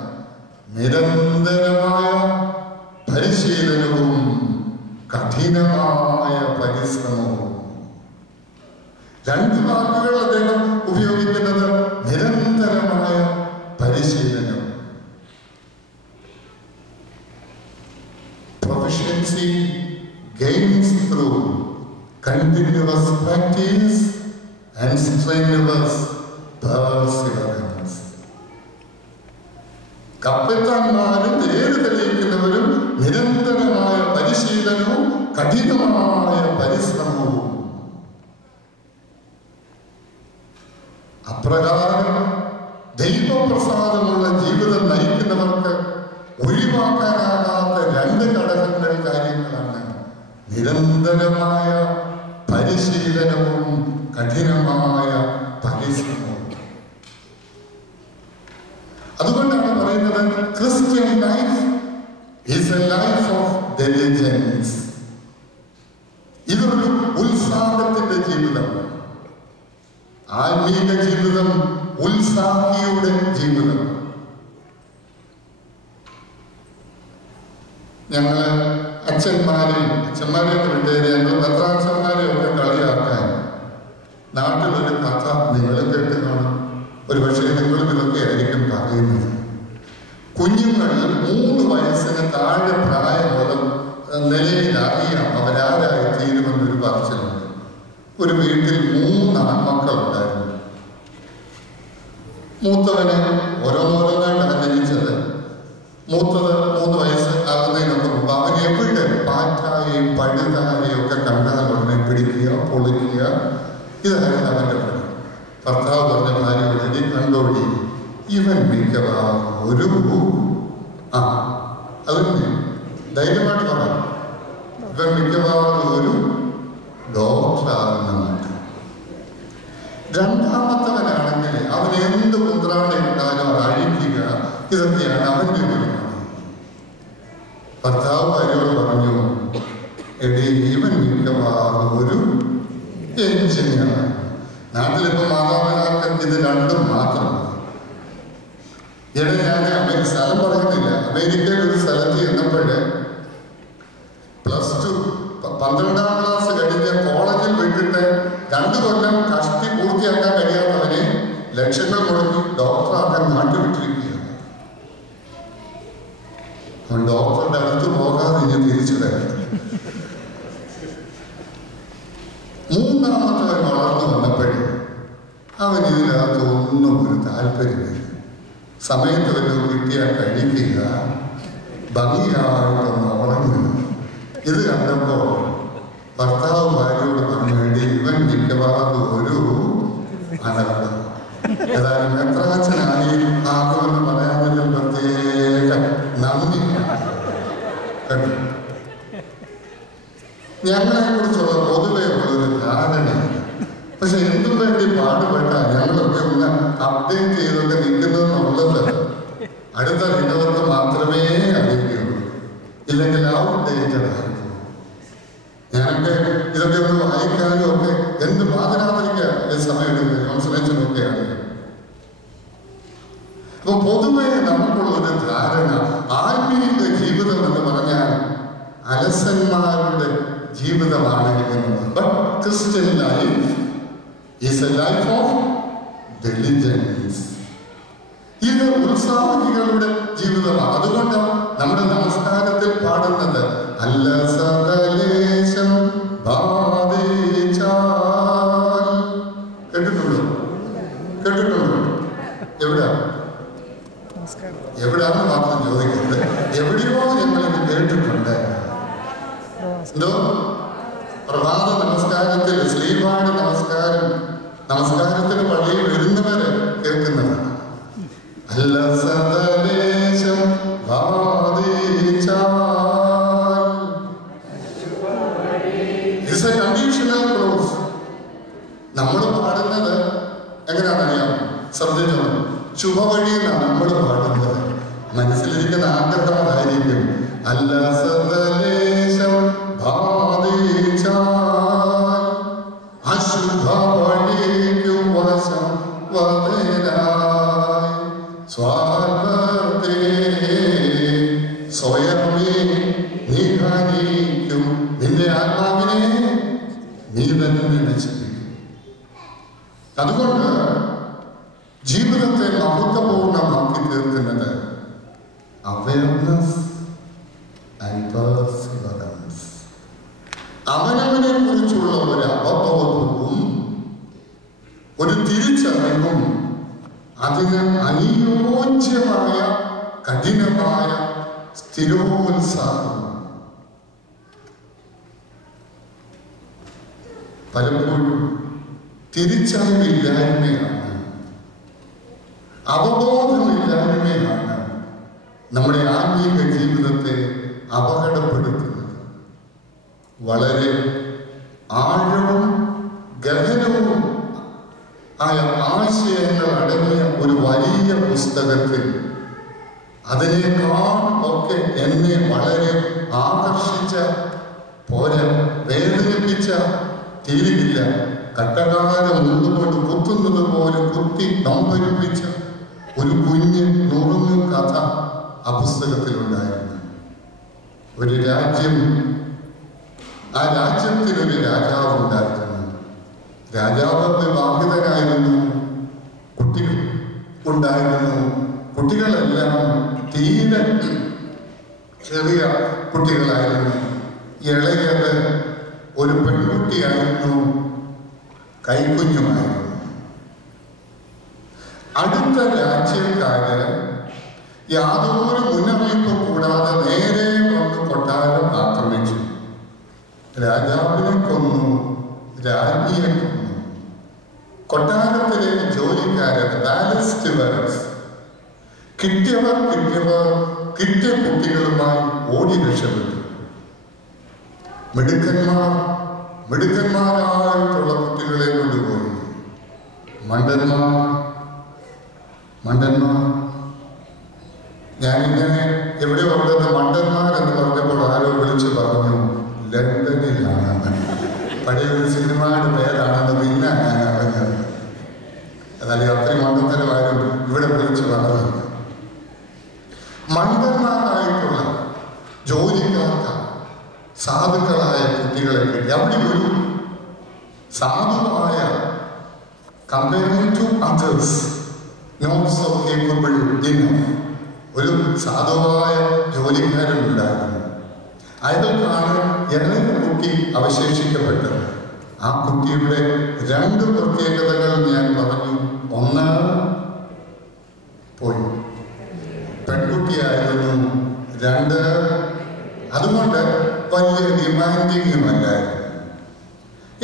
നിരന്തരമായ പരിശീലനവും കഠിനമായ പരിശ്രമവും. 2 വാക്കുകൾ അദ്ദേഹം ഉപയോഗിക്കുന്നത് നിരന്തരമായ പരിശീലനം. Proficiency gains through continuous practice and strenuous perseverance. കപ്പിത്താന്മാരും തേര് തെളിയിക്കുന്നവരും നിരന്തരമായ പരിശീലനവും കഠിനമായ പരിശ്രമവും. അപ്രകാരം ദൈവപ്രസാദമുള്ള ജീവിതം നയിക്കുന്നവർക്ക് ഒഴിവാക്കാനാകാത്ത 2 ഘടകങ്ങൾ, കാര്യങ്ങളാണ് നിരന്തരമായ പരിശീലനവും കഠിനമായ പരിശ്രമവും. അതുകൊണ്ടാണ് പറയുന്നത് Christian life is A life of diligence. ഇതൊരു ഉത്സാഹത്തിന്റെ ജീവിതമാണ്. ആത്മീക ജീവിതം ഉത്സാഹിയുടെ ജീവിതം. ഞങ്ങള് അച്ഛന്മാരെയും വിട്ടേരെ പത്രാച്ചന്മാരെയും ഒക്കെ കളിയാക്കാൻ നാട്ടിലൊരു കഥ നിങ്ങൾ കേട്ട് കാണും. ഒരു പക്ഷേ നിങ്ങളും ഇതൊക്കെ ആയിരിക്കും പറയുന്നത്. കുഞ്ഞുങ്ങൾ 3 വയസ്സിന് താഴെ പ്രായമുള്ള നിലയിൽ അറിയാം അവരാരായി തീരുമെന്നൊരു പറച്ചിലുണ്ട്. ഒരു വീട്ടിൽ 3 ആൺമക്കളുണ്ടായിരുന്നു. മൂത്തവന് ഓരോന്നോരോന്നായിട്ടാണ് ജനിച്ചത്. മൂത്തത് 3 വയസ്സ് ആകുന്നതിനൊക്കെ മുമ്പ് അവൻ എവിടെ പാറ്റായും പഴുതാരെയും ഒക്കെ കണ്ടാൽ ഉടനെ പിടിക്കുക, പൊളിക്കുക. ഇതായിരുന്നു അവൻ്റെ പണി. ഭർത്താവ് പറഞ്ഞ ഭാര്യയോട് കണ്ടോടി, ഇവൻ മിക്കവാറും അതിന് ധൈര്യമായിട്ട് പറയാം, ഇവൻ മിക്കവാറും ഒരു ഡോക്ടറാകുന്ന മാറ്റം. 2ാമത്തവനാണെങ്കിൽ അവൻ എന്ത് മുദ്രാണ്ട് ഇട്ടാലും അത് അഴിക്കുക. ഇതൊക്കെയാണ് അവൻ്റെ ഒരു പണി. ഭർത്താവ് ഭാര്യയോട് പറഞ്ഞു, എടീ ഇവൻ മിക്കവാറും ഒരു എഞ്ചിനീയർ. നാട്ടിലിപ്പോൾ മാതാപിതാക്കൾക്ക് ഇത് 2 മാത്രം. ഞാൻ സ്ഥലം പറയുന്നില്ല. അമേരിക്കയിൽ ഒരു സ്ഥലത്ത് ചെന്നപ്പോഴ് +2 12ാം ക്ലാസ് കഴിഞ്ഞ് കോളേജിൽ വിട്ടിട്ട് 2 കൊല്ലം കഷ്ടി പൂർത്തിയാക്കാൻ കഴിയാത്തവനെ ലക്ഷങ്ങൾ മുടക്കി ഡോക്ടറാക്കാൻ നാട്ടുവിട്ടിരിക്കുകയാണ്. അവൻ ഡോക്ടറുടെ അടുത്ത് പോകാതെ ഇനി തിരിച്ചു തരാം. 3ാമത്തവൻ വളർന്നു വന്നപ്പോഴേ അവൻ ഇതിനകത്ത് ഒന്നും ഒരു താല്പര്യമില്ല. സമയത്ത് വല്ലതും കിട്ടിയാൽ കഴിക്കുക, ഭംഗിയായിട്ടൊന്ന് ഉറങ്ങുക. ഇത് കണ്ടപ്പോൾ ഭർത്താവ് ഭാര്യയോട് പറഞ്ഞു, ഇവൻ മിക്കവാറും ഒരു അനർത്ഥം. ഏതായാലും മെത്രാച്ചനായി ആകുമെന്ന് പറയാനുള്ള പ്രത്യേക നന്ദി കേട്ടോ. ഞങ്ങളെ കുറിച്ചുള്ള പൊതുവെ ഉള്ളൊരു ധാരണ. പക്ഷെ എന്തും വേണ്ടി പാടുപെട്ടാൽ ഞങ്ങളൊക്കെ ഒന്ന് അപ്ഡേറ്റ് ചെയ്തൊക്കെ നിൽക്കുന്നതെന്നുള്ളത് അടുത്ത വിനോദത്ത് മാത്രമേ അറിയുകയുള്ളൂ. ഇല്ലെങ്കിൽ ഔട്ട്ഡേറ്റഡ് ആയിരിക്കും. ഞാനൊക്കെ ഇതൊക്കെ ഒന്ന് വായിക്കാനും ഒക്കെ എന്ത് പാതിരാത്രിക്ക് സമയമെടുക്കുന്നത് കൗൺസിലേഷനൊക്കെ അറിയാം. അപ്പൊ പൊതുവെ നമുക്കുള്ള ഒരു ധാരണ ആത്മീയ ജീവിതം എന്ന് പറഞ്ഞാൽ അലസന്മാരുടെ ജീവിതമാണ് എന്നത്. But Christian life is A life of diligence. ഇത് ഉത്സാഹികളുടെ ജീവിതമാണ്. അതുകൊണ്ട് നമ്മുടെ നമസ്കാരത്തിൽ പാടുന്നത് അല്ലസകലേശം ബാധിച്ചാൽ. കേട്ടിട്ടുണ്ടോ? എവിടെയാണെന്ന് മാത്രം ചോദിക്കുന്നത്. എവിടെയോ ഞങ്ങളിത് കേട്ടിട്ടുണ്ട്. എന്തോ പ്രഭാത നമസ്കാരത്തിൽ ശ്രീപാട് നമസ്കാരത്തിന് പള്ളിയിൽ വരുന്നവര് കേൾക്കുന്നതാണ്. അല്ലസകലേശം ബാധിച്ചാൽ. It's a conditional clause. നമ്മൾ പാടുന്നത് എങ്ങനെയാണെന്നറിയാം? ശ്രദ്ധിച്ചോ? ശുഭവഴി എന്നാണ് നമ്മൾ പാടുന്നത്. മനസ്സിലിരിക്കുന്ന ആഗ്രഹം അതായിരിക്കും. അല്ലസകലേശം ബാധിച്ചാൽ അശുഭ വഴിക്കു വശം വതരായി സ്വാർത്ഥേ സ്വയമേ നിഹനിക്കും. നിന്റെ ആത്മാവിനെ നീ തന്നെ നശിപ്പിക്കും. അതുകൊണ്ട് ജീവിതത്തെ മഹത്വപൂർണ്ണമാക്കി തീർക്കുന്നത് അവയർനെസ് ആൻഡ് പെർസിവറൻസ്. അവനവനെ കുറിച്ചുള്ള ഒരു അവബോധവും ഒരു തിരിച്ചറിവും അതിന് അനുയോജ്യമായ കഠിനമായ സ്ഥിരോത്സാഹവും. പലപ്പോഴും തിരിച്ചറിവില്ലായ്മയാണ്, അവബോധമില്ലായ്മയാണ് നമ്മുടെ ആത്മീക ജീവിതത്തെ അപകടപ്പെടുത്തുന്നത്. വളരെ ആഴവും ഗഹനവും ആയ ആശയങ്ങൾ അടങ്ങിയ ഒരു വലിയ പുസ്തകത്തിൽ അതിനേക്കാൾ ഒക്കെ എന്നെ വളരെ ആകർഷിച്ച പോലെ വേദനിപ്പിച്ച തീരുകില്ല കട്ടകാലം ഉള്ളുകൊണ്ട് കുത്തുന്നത് പോലെ കുത്തി നമ്പരിപ്പിച്ച ഒരു കുഞ്ഞ് നുറുങ്ങ് കഥ ആ പുസ്തകത്തിലുണ്ടായിരുന്നു. ഒരു രാജ്യം, ആ രാജ്യത്തിലൊരു രാജാവ് ഉണ്ടായിരുന്നു. രാജാവ് വിവാഹിതനായിരുന്നു, കുട്ടികൾ ഉണ്ടായിരുന്നു. കുട്ടികളെല്ലാം തീരെ ചെറിയ കുട്ടികളായിരുന്നു. ഇളയത് ഒരു പെൺകുട്ടിയായിരുന്നു, കൈക്കുഞ്ഞുമായിരുന്നു. അടുത്ത രാജ്യക്കാര് യാതൊരു മുന്നറിയിപ്പും കൂടാതെ നേരെ വന്ന് കൊട്ടാരം ആക്രമിച്ചു. രാജാവിനെ കൊന്നു, രാജ്ഞിയെ കൊന്നു. കൊട്ടാരത്തിലെ ജോലിക്കാരൻ ബാലസ്റ്റേഴ്സ് കിട്ടിയ കുട്ടികളുമായി ഓടി രക്ഷപ്പെട്ടു. മിടുക്കന്മാരായിട്ടുള്ള കുട്ടികളെ കൊണ്ടുപോയി. മണ്ടന്മാർ ഞാനിങ്ങനെ എവിടെ ഉള്ളത് മണ്ടന്മാരെന്ന് പറഞ്ഞപ്പോൾ ആരോ വിളിച്ചു പറഞ്ഞു ലണ്ടനിലാണ്. പഴയ ഒരു സിനിമയുടെ പേരാണെന്ന് പിന്നെ ഞാൻ അറിഞ്ഞത്. എന്നാലും അത്രയും മണ്ടത്തരമാരും ഇവിടെ വിളിച്ചു പറഞ്ഞത്. മണ്ടന്മാരായിട്ടുള്ള ജോലിക്കാർക്ക് സാധുക്കളായ കുട്ടികളെ കിട്ടി. അവിടെ ഒരു സാധുവായ comparing to others not so capable enough ഒരു സാധുവായ ജോലിക്കാരനുണ്ടായിരുന്നു. അയാൾക്കാണ് ഇളയ കുട്ടി അവശേഷിക്കപ്പെട്ടത്. ആ കുട്ടിയുടെ രണ്ട് പ്രത്യേകതകൾ ഞാൻ പറഞ്ഞു. ഒന്ന്, പോയി പെൺകുട്ടിയായിരുന്നു. രണ്ട്, അതുകൊണ്ട് വലിയ ഡിമാൻഡിങ്ങുമല്ലായിരുന്നു.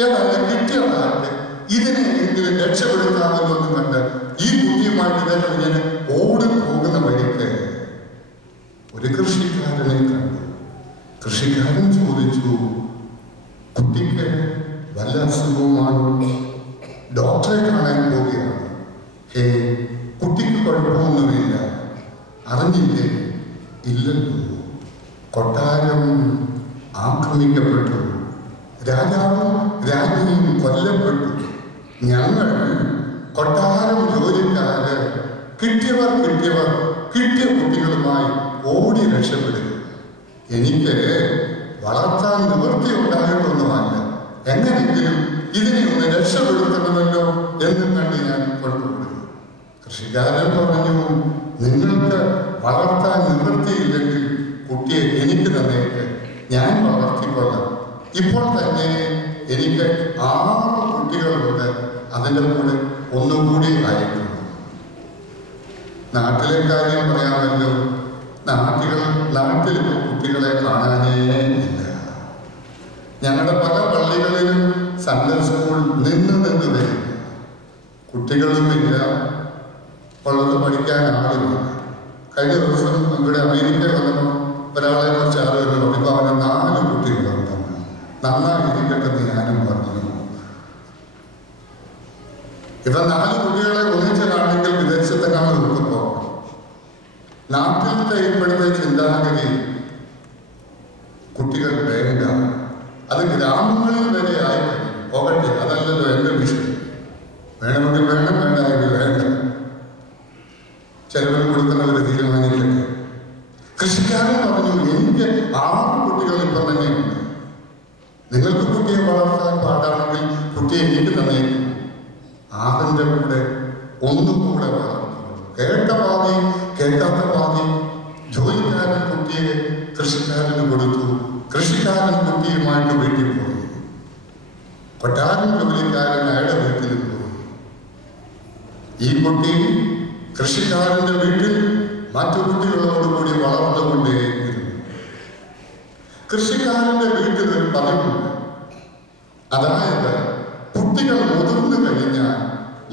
ഏതായാലും കിട്ടിയതായിട്ട് ഇതിനെങ്കിലും രക്ഷപ്പെടുത്താമല്ലോ എന്ന് കണ്ട് ഈ കുട്ടിയുമായിട്ട് ഇങ്ങനെ ഓടിപ്പോകുന്ന വഴിക്ക് ഒരു കൃഷിക്കാരനെ കണ്ടു. കൃഷിക്കാരൻ ചോദിച്ചു, കുട്ടിക്ക് വല്ല അസുഖവുമാണോ? ഡോക്ടറെ കാണാൻ പോവുകയാണ്. കുട്ടിക്ക് കുഴപ്പമൊന്നുമില്ല. അറിഞ്ഞില്ലേ? ഇല്ലല്ലോ. കൊട്ടാരം ആക്രമിക്കപ്പെട്ടു, രാജാവും രാജ്ഞിയും കൊല്ലപ്പെട്ടു. ഞങ്ങൾ കൊട്ടാരം ജോലിക്കാര് കിട്ടിയവർ കിട്ടിയ കുട്ടികളുമായി ഓടി രക്ഷപ്പെടുക. എനിക്ക് വളർത്താൻ നിവൃത്തി ഉണ്ടായിട്ടൊന്നുമല്ല, എങ്ങനെയെങ്കിലും ഇതിനെ ഒന്ന് രക്ഷപ്പെടുത്തണമല്ലോ എന്ന് കണ്ട് ഞാൻ കൊണ്ടുപോയി. കൃഷിക്കാരൻ പറഞ്ഞു, നിങ്ങൾക്ക് വളർത്താൻ നിവൃത്തിയില്ലെങ്കിൽ കുട്ടിയെ എനിക്ക് തന്നേക്ക്, ഞാൻ വളർത്തിക്കൊള്ളാം. ഇപ്പോൾ തന്നെ എനിക്ക് 6 കുട്ടികളുണ്ട്, അതിൻ്റെ കൂടെ ഒന്നുകൂടി ആയിരുന്നു. നാട്ടിലെ കാര്യം പറയാമല്ലോ. നാട്ടിലിപ്പോൾ കുട്ടികളെ കാണാനേ ഇല്ല. ഞങ്ങളുടെ പല പള്ളികളിലും സൺഡേ സ്കൂൾ നിന്ന് വരും. കുട്ടികളുമില്ല, ഉള്ളത് പഠിക്കാൻ ആളുമില്ല. കഴിഞ്ഞ ദിവസം ഇവിടെ അമേരിക്ക വന്നപ്പോൾ ഒരാളെ കുറിച്ച് ആളുകൾ പറഞ്ഞപ്പോൾ അവന് 4 കുട്ടികളുണ്ട്. നന്നായിരിക്കട്ടെന്ന് ഞാനും പറഞ്ഞു. ഇവ 4 കുട്ടികളെ ഒന്നിച്ചതാണെങ്കിൽ വിദേശത്തെക്കാൾ നോക്കുമ്പോൾ നാട്ടിലത്തെ ഇപ്പോഴത്തെ ചിന്താഗതി കുട്ടികൾ വേണ്ട, അത് ഗ്രാമങ്ങളിൽ വരെ ആയി പോകട്ടെ. അതല്ലല്ലോ എൻ്റെ വിഷയം. വേണമെങ്കിൽ വേണം, വേണമെങ്കിൽ വേണ്ട, ചെലവിൽ കൊടുക്കുന്നവർ തീരുമാനിക്കട്ടെ. കൃഷിക്കാരൻ പറഞ്ഞു, എനിക്ക് 6 കുട്ടികൾ ഇപ്പം തന്നെയുണ്ട്. നിങ്ങൾക്ക് കുട്ടിയെ വളർത്താൻ പാടാണെങ്കിൽ കുട്ടിയെ എനിക്ക് തന്നേക്കും. 6ന്റെ കൂടെ ഒന്നുകൂടെ വളർന്നു. കേട്ട പാതി കേൾക്കാത്ത പാതി. ജോലിക്കാരൻ കുട്ടിയെ കൃഷിക്കാരന് കൊടുത്തു. കൃഷിക്കാരൻ കുട്ടിയുമായിട്ട് വീട്ടിൽ പോയി. കൊട്ടാരം ജോലിക്കാരൻ അയാളുടെ വീട്ടിൽ പോയി. ഈ കുട്ടി കൃഷിക്കാരന്റെ വീട്ടിൽ മറ്റു കുട്ടികളോടുകൂടി വളർന്നുകൊണ്ടേയിരുന്നു. കൃഷിക്കാരന്റെ വീട്ടിൽ ഒരു പതിവുണ്ട്. അതായത് കുട്ടികൾ മുതിർന്നു കഴിഞ്ഞാൽ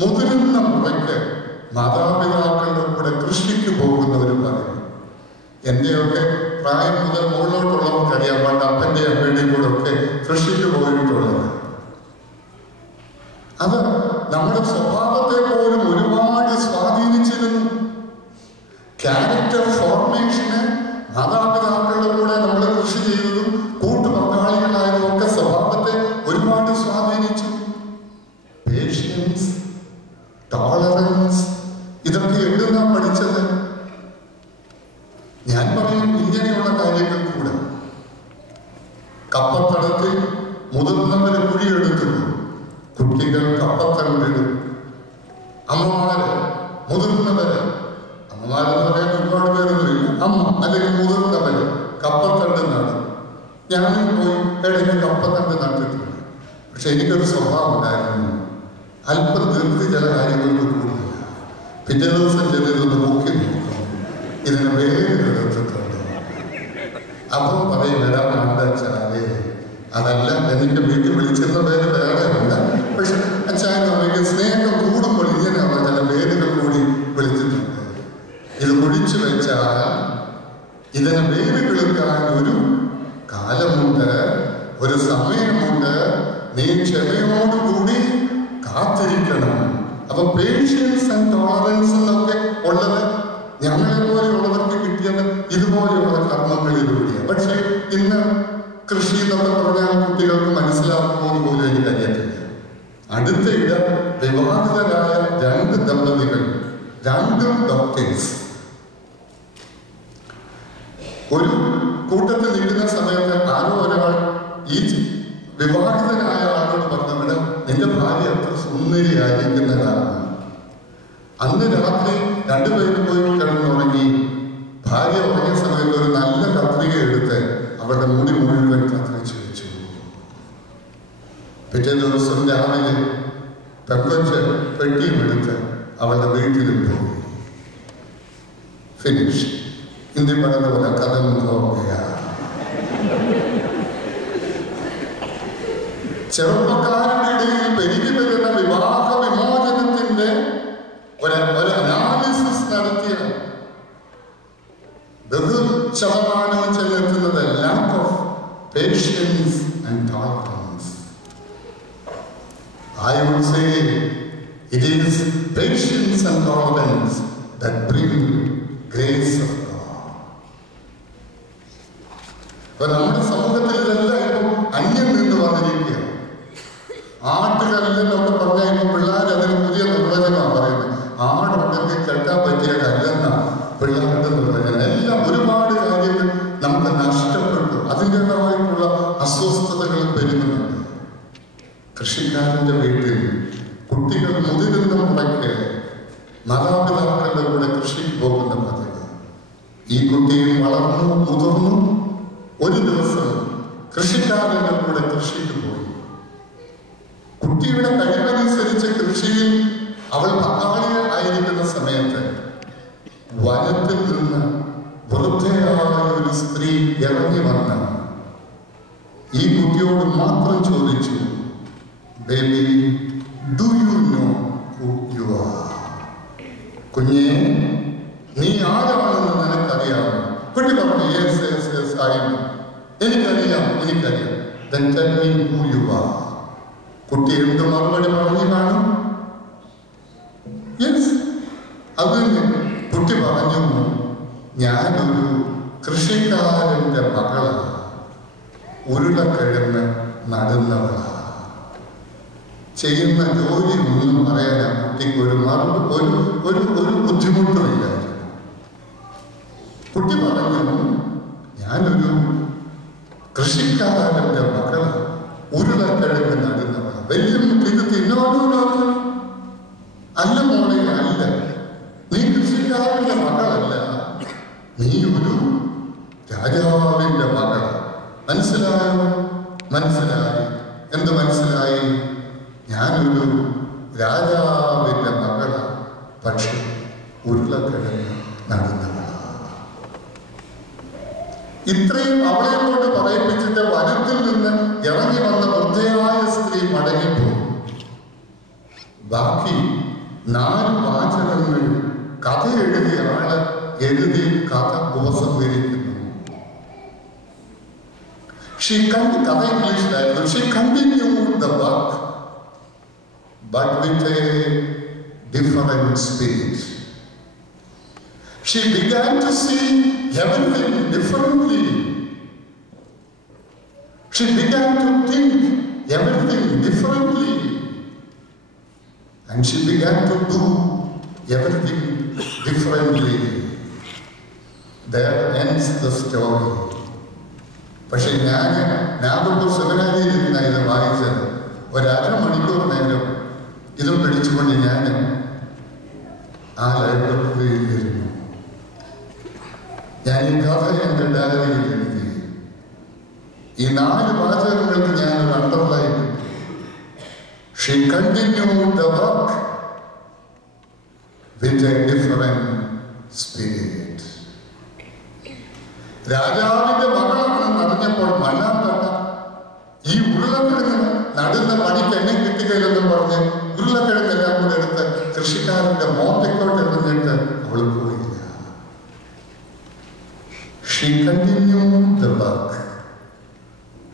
മുതിരുന്ന മുറയ്ക്ക് മാതാപിതാക്കളുടെ കൂടെ കൃഷിക്ക് പോകുന്ന ഒരു പതിവ്. എന്റെയൊക്കെ പ്രായം മുതൽ മുകളിലോട്ടുള്ളവർക്കറിയാൻ പണ്ട് അപ്പൻ്റെ അമ്മയുടെയും കൂടെ ഒക്കെ കൃഷിക്ക് പോയിട്ടുള്ളത്. അത് നമ്മുടെ സ്വഭാവത്തെ പോലും ഒരുപാട് സ്വാധീനിച്ചിരുന്നു. ക്യാരക്ടർ ഫോർമേഷന് മാതാപിതാക്കളുടെ കൂടെ നമ്മൾ കൃഷി ചെയ്തതും കൂട്ടുപങ്കാളികളായതും ഒക്കെ സ്വഭാവത്തെ ഒരുപാട് സ്വാധീനിച്ചു. പേഷ്യൻസ്, ടോളറൻസ്, ഇതൊക്കെ എവിടുന്നാണ് പഠിച്ചത്? ഞാൻ പറയും, ഇങ്ങനെയുള്ള കാര്യങ്ങൾ കൂടെ. കപ്പത്തടത്തിൽ മുതിർന്നവര് കുഴിയെടുത്തു, കുട്ടികൾ കപ്പത്തണ്ടിടും. അമ്മമാര്, മുതിർന്നവര്, അമ്മമാരെന്ന് പറയാൻ ഒരുപാട് പേരൊന്നുമില്ല, അമ്മ അല്ലെങ്കിൽ മുതിർന്നവര് കപ്പത്തണ്ട് നടും. ഞാനും പോയി ഇടയ്ക്ക് കപ്പത്തണ്ട് നട്ടിട്ടുണ്ട്. പക്ഷെ എനിക്കൊരു സ്വഭാവം ഉണ്ടായിരുന്നു, അല്പം ധൃതി ചില കാര്യങ്ങൾക്ക് കൂടില്ല. പിറ്റേ ദിവസം ചെറിയതൊന്ന് നോക്കി നോക്കും, ഇതിന് വേറെടുത്തിട്ടുണ്ട്. അപ്പം പറയും, വരാമെച്ചാലേ അതല്ല, എനിക്ക് വീട്ടിൽ വിളിച്ചിരുന്ന പേര് വേറെ ഉണ്ട്. പക്ഷെ അച്ഛനും അമ്മയ്ക്ക് സ്നേഹം കൂടുമ്പോൾ ഇങ്ങനെയുള്ള ചില പേരുകൾ കൂടി വിളിച്ചിട്ടുണ്ട്. ഇത് കുഴിച്ചു വെച്ചാൽ ഇതിന് വേര് കിളുക്കാൻ ഒരു കാലമുണ്ട്, ഒരു സമയമുണ്ട്. നീ ക്ഷമയോടുകൂടി കാത്തിരിക്കണം. അപ്പൊ പേഷ്യൻസ് ആൻഡ് ടോളറൻസ് എന്നൊക്കെ ഉള്ളത് ഞങ്ങളെ പോലെയുള്ളവർക്ക് കിട്ടിയത് ഇതുപോലെയുള്ള കർമ്മങ്ങളിലൂടെയാണ്. പക്ഷെ ഇന്ന് കൃഷി എന്നൊക്കെ പറഞ്ഞാൽ കുട്ടികൾക്ക് മനസ്സിലാക്കുമെന്ന് പോലും എനിക്കറിയത്തില്ല. അടുത്തയിട വിവാഹിതരായ 2 ദമ്പതികൾ, 2 ഡോക്ടേഴ്സ് ഒരു കൂട്ടത്തിൽ നിൽക്കുന്ന സമയത്ത് ആരോ ഒരാൾ ഈ വിവാഹിതനായ ആളോട് പറഞ്ഞവിടെ, നിന്റെ ഭാര്യ അത്ര സുന്ദരിയായിരിക്കുന്നതാണ്. അന്ന് രാത്രി 2 പേരും പോയി കിടന്നുറങ്ങി. ഭാര്യ ഉറങ്ങിയ സമയത്ത് ഒരു നല്ല കത്രിക എടുത്ത് അവരുടെ മുടി മുഴുവൻ കത്തിരിച്ചു വെച്ചു. പിറ്റേ ദിവസം രാവിലെ പെങ്കൊച്ച് പെട്ടിയും എടുത്ത് അവളുടെ വീട്ടിലും പോയി. ഫിനിഷ്. ഹിന്ദി പറയുന്ന പോലെ കഥ നോക്കുകയാണ്. ചെറുപ്പക്കാരുടെ ഇടയിൽ പെരുകി വരുന്ന വിവാഹ വിമോചനത്തിന്റെ ഒരു അനാലിസിസ് നടത്തിയ ബഹുശതമാനവും ചെന്നെത്തുന്നത് lack of patience and tolerance. I would say it is patience and tolerance that bring grace of God. അപ്പൊ നമ്മുടെ സമൂഹത്തിൽ ഇതെല്ലാം ഇപ്പോൾ അന്യം നിന്ന് വന്നിരിക്കുക. ആട്ടുകല്ലെന്നൊക്കെ പറഞ്ഞാൽ ഇപ്പൊ പിള്ളേർ അതിന് പുതിയ നിർവചനമാണ് പറയുന്നത്. ആടുണ്ടെങ്കിൽ കെട്ടാൻ പറ്റിയ കല്ലെന്നാണ് പിള്ളേരുടെ നിർവചനം. എല്ലാം ഒരുപാട് കാര്യങ്ങൾ നമുക്ക് നഷ്ടപ്പെട്ടു. അതിൻ്റെതായിട്ടുള്ള അസ്വസ്ഥതകളും പെരുകുന്നുണ്ട്. കൃഷിക്കാരൻ്റെ വീട്ടിൽ കുട്ടികൾ മുതിരുന്ന മുറയ്ക്ക് മാതാപിതാക്കളുടെ കൂടെ കൃഷിക്ക് പോകുന്ന പതിവ്. ഈ കുട്ടിയും വളർന്നു മുതിർന്നു. ഒരു ദിവസം കൃഷിക്കാരൻ്റെ കൂടെ കൃഷിക്ക് പോയി. കുട്ടിയുടെ കഴിവനുസരിച്ച് കൃഷിയിൽ അവൾ പങ്കാളികൾ ആയിരിക്കുന്ന സമയത്ത് വനത്തിൽ നിന്ന് വൃദ്ധയായ ഒരു സ്ത്രീ ഇറങ്ങി വന്ന് ഈ കുട്ടിയോട് മാത്രം ചോദിച്ചു, baby, do you know who you are? കുഞ്ഞേ, നീ ആരാണെന്ന് നിനക്കറിയാമോ? കുട്ടി പറഞ്ഞു, yes yes yes I know. എനിക്കറിയാം. Then tell me who you are. കുട്ടി എന്ത് മറുപടി പറഞ്ഞു കാണും? യെസ്. അതിന് കുട്ടി പറഞ്ഞു, ഞാനൊരു കൃഷിക്കാരൻ്റെ മകളാണ്, ഉരുളക്കിഴങ്ങ് നടുന്നവളാണ്. ചെയ്യുന്ന ജോലി ഒന്നും പറയാൻ ആ കുട്ടിക്ക് ഒരു ബുദ്ധിമുട്ടുമില്ല. കുട്ടി പറഞ്ഞു, ഞാനൊരു കൃഷിക്കാരൻ്റെ മകള്, ഉരുളക്കിഴങ്ങ് നടുന്നവളാണ്. വലിയ ഇത് തിന്നോടോ? അല്ല മോളെ, അല്ല. നീ കൃഷിക്കാരൻ്റെ മകളല്ല, നീ ഒരു രാജാവിൻ്റെ മകള്. മനസ്സിലായോ? മനസ്സിലായി. എന്ത് മനസ്സിലായി? ഞാനൊരു രാജാവിൻ്റെ മകള്, പക്ഷെ ഉരുളക്കിഴങ്ങ് നടുന്നവളാണ്. ഇത്രയും അവളെ കൊണ്ട് പറയിപ്പിച്ചിട്ട് വനത്തിൽ നിന്ന് ഇറങ്ങി വന്ന വൃദ്ധയായ സ്ത്രീ മടങ്ങിപ്പോയി. ബാക്കി 4 വാചകങ്ങൾ കഥ എഴുതിയ ആള് എഴുതി കഥ ഉപസംഹരിക്കുന്നു. കഥ ഇംഗ്ലീഷിലായിരുന്നു. She continued the work, but with a different spirit. She began to see everything differently. She began to think everything differently. And she began to do everything differently. There ends the story. പക്ഷെ ഞാൻ നാഗപ്പൂർ സെമിനാരിയിൽ ഇരുന്ന ഇത് വായിച്ചത്. ഒരമണിക്കൂർ നേരം ഇത് പിടിച്ചുകൊണ്ട് ഞാൻ ആ ലൈബ്രറിയിലിരുന്നു. ഞാൻ ഈ കഥ എൻ്റെ ഡയറിയിൽ എഴുതി. ഈ 4 വാചകങ്ങൾക്ക് ഞാൻ ഒരു underline. She continued the work with a different spirit. രാജാവിന്റെ മകളാണെന്ന് അറിഞ്ഞപ്പോൾ മണ്ണാന്തട്ട ഈ ഉരുളക്കിഴങ്ങ് നടുന്ന പണിക്ക് എന്നെ കിട്ടുകയില്ലെന്നും പറഞ്ഞ് ഉരുളക്കിഴങ്ങെല്ലാം കൂടെ എടുത്ത് കൃഷിക്കാരന്റെ മോന്തയ്ക്കോട്ട് എറിഞ്ഞിട്ട് അവൾ പോയില്ല. She continued the work,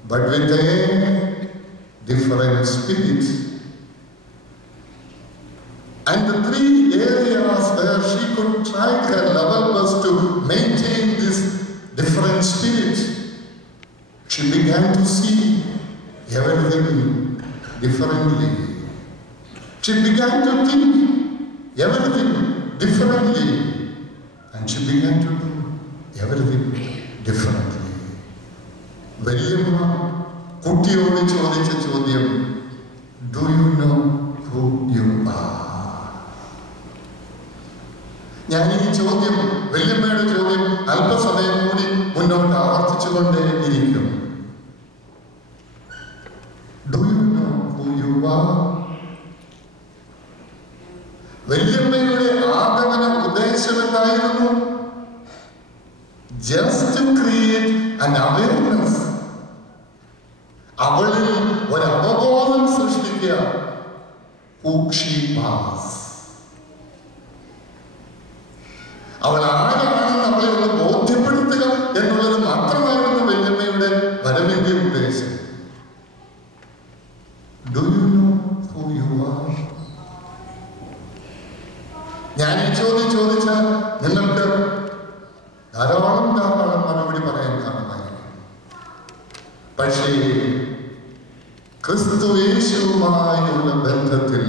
but with a different spirit. And the 3 areas where she could try her level was to maintain this different spirit. She began to see everything differently. She began to think everything differently. And she began to do everything differently. വലിയമ്മ കുട്ടിയോട് ചോദിച്ച ചോദ്യം, do you know who you R? ഞാൻ ഈ ചോദ്യം, വല്യമ്മയുടെ ചോദ്യം, അല്പസമയം കൂടി മുന്നോട്ട് ആവർത്തിച്ചുകൊണ്ടേ ഇരിക്കും. Do you know who you are? വല്യമ്മയുടെ ആഗമന ഉദ്ദേശം എന്തായിരുന്നു? Just to create an awareness. അവളിൽ ഒരു അവബോധം സൃഷ്ടിക്കുക. who she was. അവൾ ആരാണെന്ന് അവളെ ഒന്ന് ബോധ്യപ്പെടുത്തുക എന്നുള്ളത് മാത്രമായിരുന്നു വല്യമ്മയുടെ വരവിന്റെ ഉദ്ദേശം. Do you know who you R? ഞാൻ ഈ ചോദ്യം ചോദിച്ചാൽ നിങ്ങൾക്ക് ധാരാളം മറുപടി പറയാൻ കാണുമായിരിക്കും. പക്ഷേ ക്രിസ്തു യേശുവുമായുള്ള ബന്ധത്തിൽ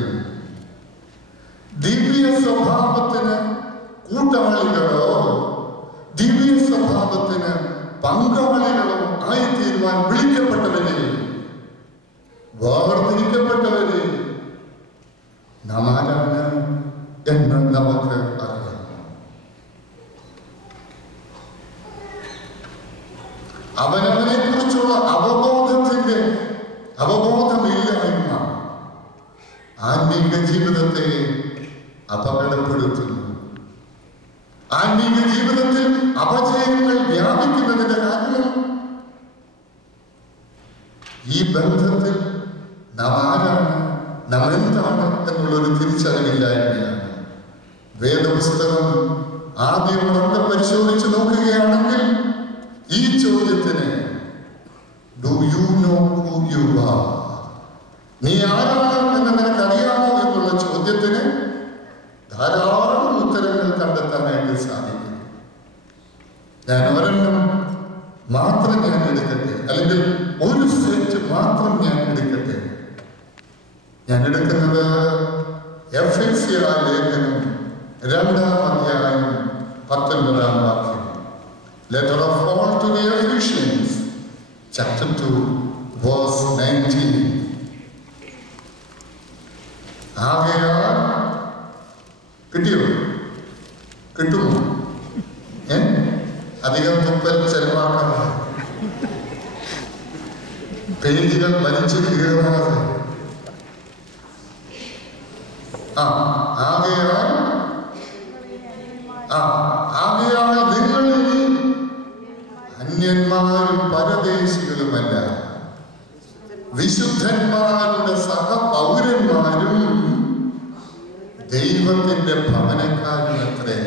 ദിവ്യ സ്വഭാവത്തിന് കൂട്ടാളികളോ ദിവ്യ സ്വഭാവത്തിന് പങ്കാളികളോ ആയിത്തീരുവാൻ വിളിക്കപ്പെട്ടവരെ, വേർതിരിക്കപ്പെട്ടവരെ നാം ആരാണ് എന്ന് നമുക്ക് അറിയാം. അവനവനെ കുറിച്ചുള്ള അവബോധമില്ലായ്മ ആത്മീക ജീവിതത്തെ അപകടപ്പെടുത്തുന്നു. ആത്മീക ജീവിതത്തിൽ അപജയങ്ങൾ വ്യാപിക്കുന്നതിന്റെ കാരണം ഈ ബന്ധത്തിൽ നാം ആരാണ്, നാം എന്താണ് എന്നുള്ളൊരു തിരിച്ചറിവില്ലായ്മയാണ്. വേദപുസ്തകം ആദ്യം നമ്മൾ പരിശോധിച്ച് നോക്കുകയാണെങ്കിൽ ഈ ചോദ്യത്തിന് do you know who you R, നീ ആരാണ് എന്ന് നിനക്കറിയാമോ എന്നുള്ള ചോദ്യത്തിന് ധാരാളം ഉത്തരങ്ങൾ കണ്ടെത്താനായിട്ട് സാധിക്കും. ഞാൻ ഒരെണ്ണം മാത്രം ഞാൻ എടുക്കട്ടെ, അല്ലെങ്കിൽ ഒരു സെറ്റ് മാത്രം ഞാൻ എടുക്കട്ടെ. ഞാൻ എടുക്കുന്നത് എഫെസ്യ ലേഖനം 2-ാം അധ്യായം 19-ാം വാക്യം. Letter of Paul to the Ephesians, chapter 2, verse 19. ആകയാൽ കിട്ടുമോ? അധികം തുപ്പൽ ചെലവാക്കാതെ, പേജുകൾ വലിച്ചു കീറാതെ. ആകയാൽ നിങ്ങൾ ഇനി അന്യന്മാരും പരദേശികളുമല്ല, വിശുദ്ധന്മാരുടെ സഹപൗരന്മാരും ദൈവത്തിന്റെ ഭവനക്കാരുമത്രേ.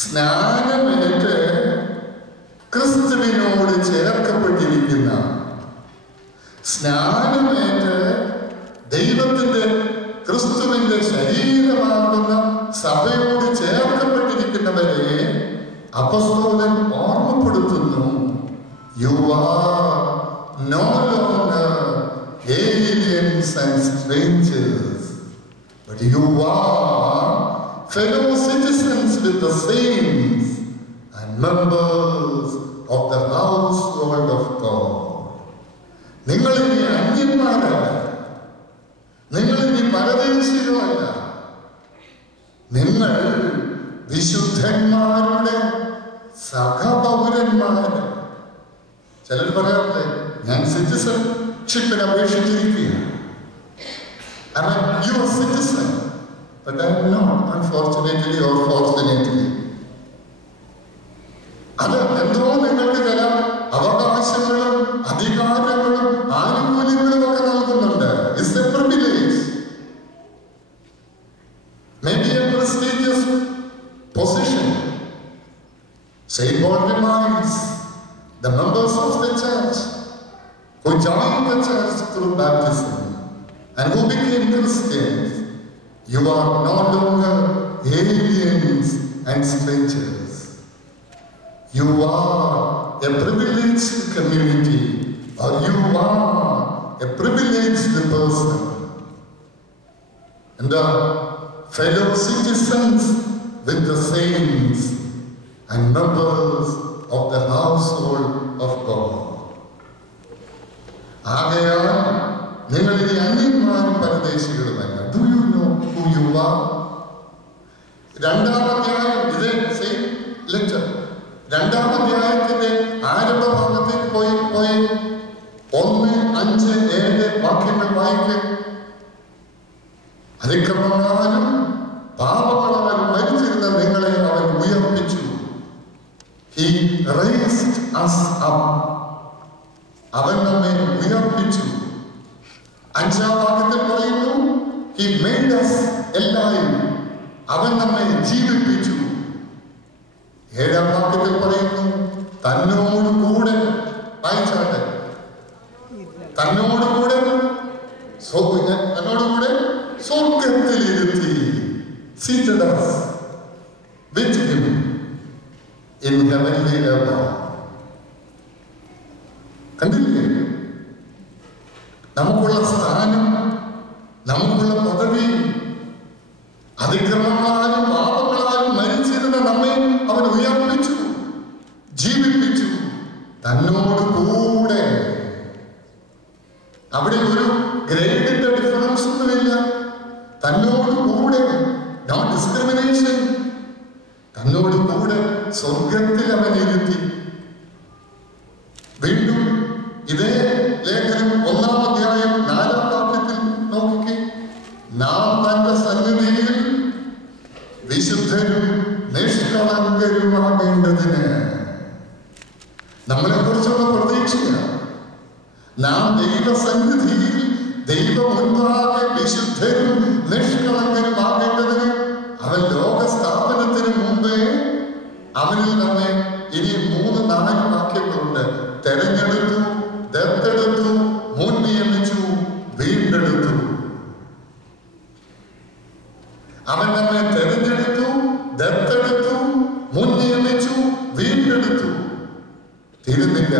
സ്നാനമേറ്റ് ക്രിസ്തുവിനോട് ചേർക്കപ്പെട്ടിരിക്കുന്ന, സ്നാനമേറ്റ് ദൈവത്തിന്റെ ക്രിസ്തുവിന്റെ ശരീരമാകുന്ന സഭയോട് ചേർക്കപ്പെട്ടിരിക്കുന്നവരെ അപ്പസ്തോലൻ ഓർമ്മപ്പെടുത്തുന്നു. You are no longer aliens and strangers, but you are fellow citizens with the saints and members of the household of God. നിങ്ങൾ ഇനി അന്യന്മാരല്ല, നിങ്ങൾ ഇനി പരദേശികളല്ല, നിങ്ങൾ വിശുദ്ധന്മാരുടെ സഹപൗരന്മാര്. ചിലർ പറയാറില്ലേ, ഞാൻ സിറ്റിസൺഷിപ്പിന് അപേക്ഷിച്ചിരിക്കുകയാണ്. You are citizen, but I am not, unfortunately or fortunately. അത് എന്തോ നിങ്ങൾക്ക് ചില അവകാശങ്ങളും അധികാരങ്ങളും ആനുകൂല്യങ്ങളും ഒക്കെ നൽകുന്നുണ്ട്. It's a privilege, maybe a prestigious position. Saint Paul reminds the members of the church who joined the church through baptism and who became Christians, you are no longer aliens and strangers. You are a privileged community, or you are a privileged person. And the fellow citizens with the saints and members of the household of God. ആകയാൽ നിങ്ങൾ ഇനി അന്യന്മാരും പരദേശികളുമല്ല. Do you know who you are? 2-ാം അധ്യായം, ഇതേ same letter, 2-ാം അധ്യായത്തിന്റെ ആരംഭ ഭാഗത്തിൽ പോയി 1, 5, 7 വാക്യങ്ങൾ വായിക്കുക. അതിക്രമങ്ങളാലും പാപങ്ങളാലും മരിച്ചിരുന്ന നിങ്ങളെ അവൻ ഉയർപ്പിച്ചു. He raised us up. അവൻ നമ്മെ ഉയർപ്പിച്ചു. 5-ാം വാക്യത്തിൽ പറയുന്നു, He made us alive. അവൻ നമ്മെ ജീവിപ്പിച്ചു. 7-ാം വാക്യത്തിൽ പറയുന്നു, തന്നോടുകൂടെ വായിച്ചാട്ടെ, തന്നോടുകൂടെ സ്വർഗത്തിലിരുത്തി. Seated us with him in heavenly realm. കണ്ടില്ലേ? നമുക്കുള്ള സ്ഥാനം, നമുക്കുള്ള പദവി, അതിക്രമങ്ങളാലും പാപങ്ങളാലും മരിച്ചിരുന്ന നമ്മെ അവൻ ഉയർപ്പിച്ചു, ജീവിപ്പിച്ചു തന്നോട് കൂടെ. അവിടെ ഒരു ഗ്രേഡിന്റെ ഡിഫറൻസ് ഒന്നുമില്ല. തന്നോട് കൂടെ, നോട്ട് ഡിസ്ക്രിമിനേഷൻ. തന്നോട് കൂടെ സ്വർഗത്തിൽ അവൻ ഇരുത്തി. വീണ്ടും ഇതേ ലേഖനം 1-ാം അധ്യായം 4-ാം വാക്യത്തിൽ നോക്കി, നാം തന്റെ സന്നിധിയിൽ വിശുദ്ധരും നിഷ്കളങ്കരുമാകേണ്ടതിന്. നമ്മളെ കുറിച്ചുള്ള പ്രതീക്ഷയാണ്. നാം ദൈവസന്നിധിയിൽ ദൈവ മുൻപാകെ വിശുദ്ധരും നിഷ്കളങ്കരുമാകേണ്ടതിന് അവൻ ലോക സ്ഥാപനത്തിന് മുമ്പേ അവനിൽ നമ്മെ, ഇനി 3-4 വാക്യങ്ങളുണ്ട്, തെരഞ്ഞെടുത്തു, ദത്തെടുത്തു, മുൻ നിയമിച്ചു, വീണ്ടെടുത്തു. അവൻ നമ്മെ തെരഞ്ഞെടുത്തു, ദത്തെടുത്തു, മുൻ നിയമിച്ചു, വീണ്ടെടുത്തു. തീരുന്നില്ല.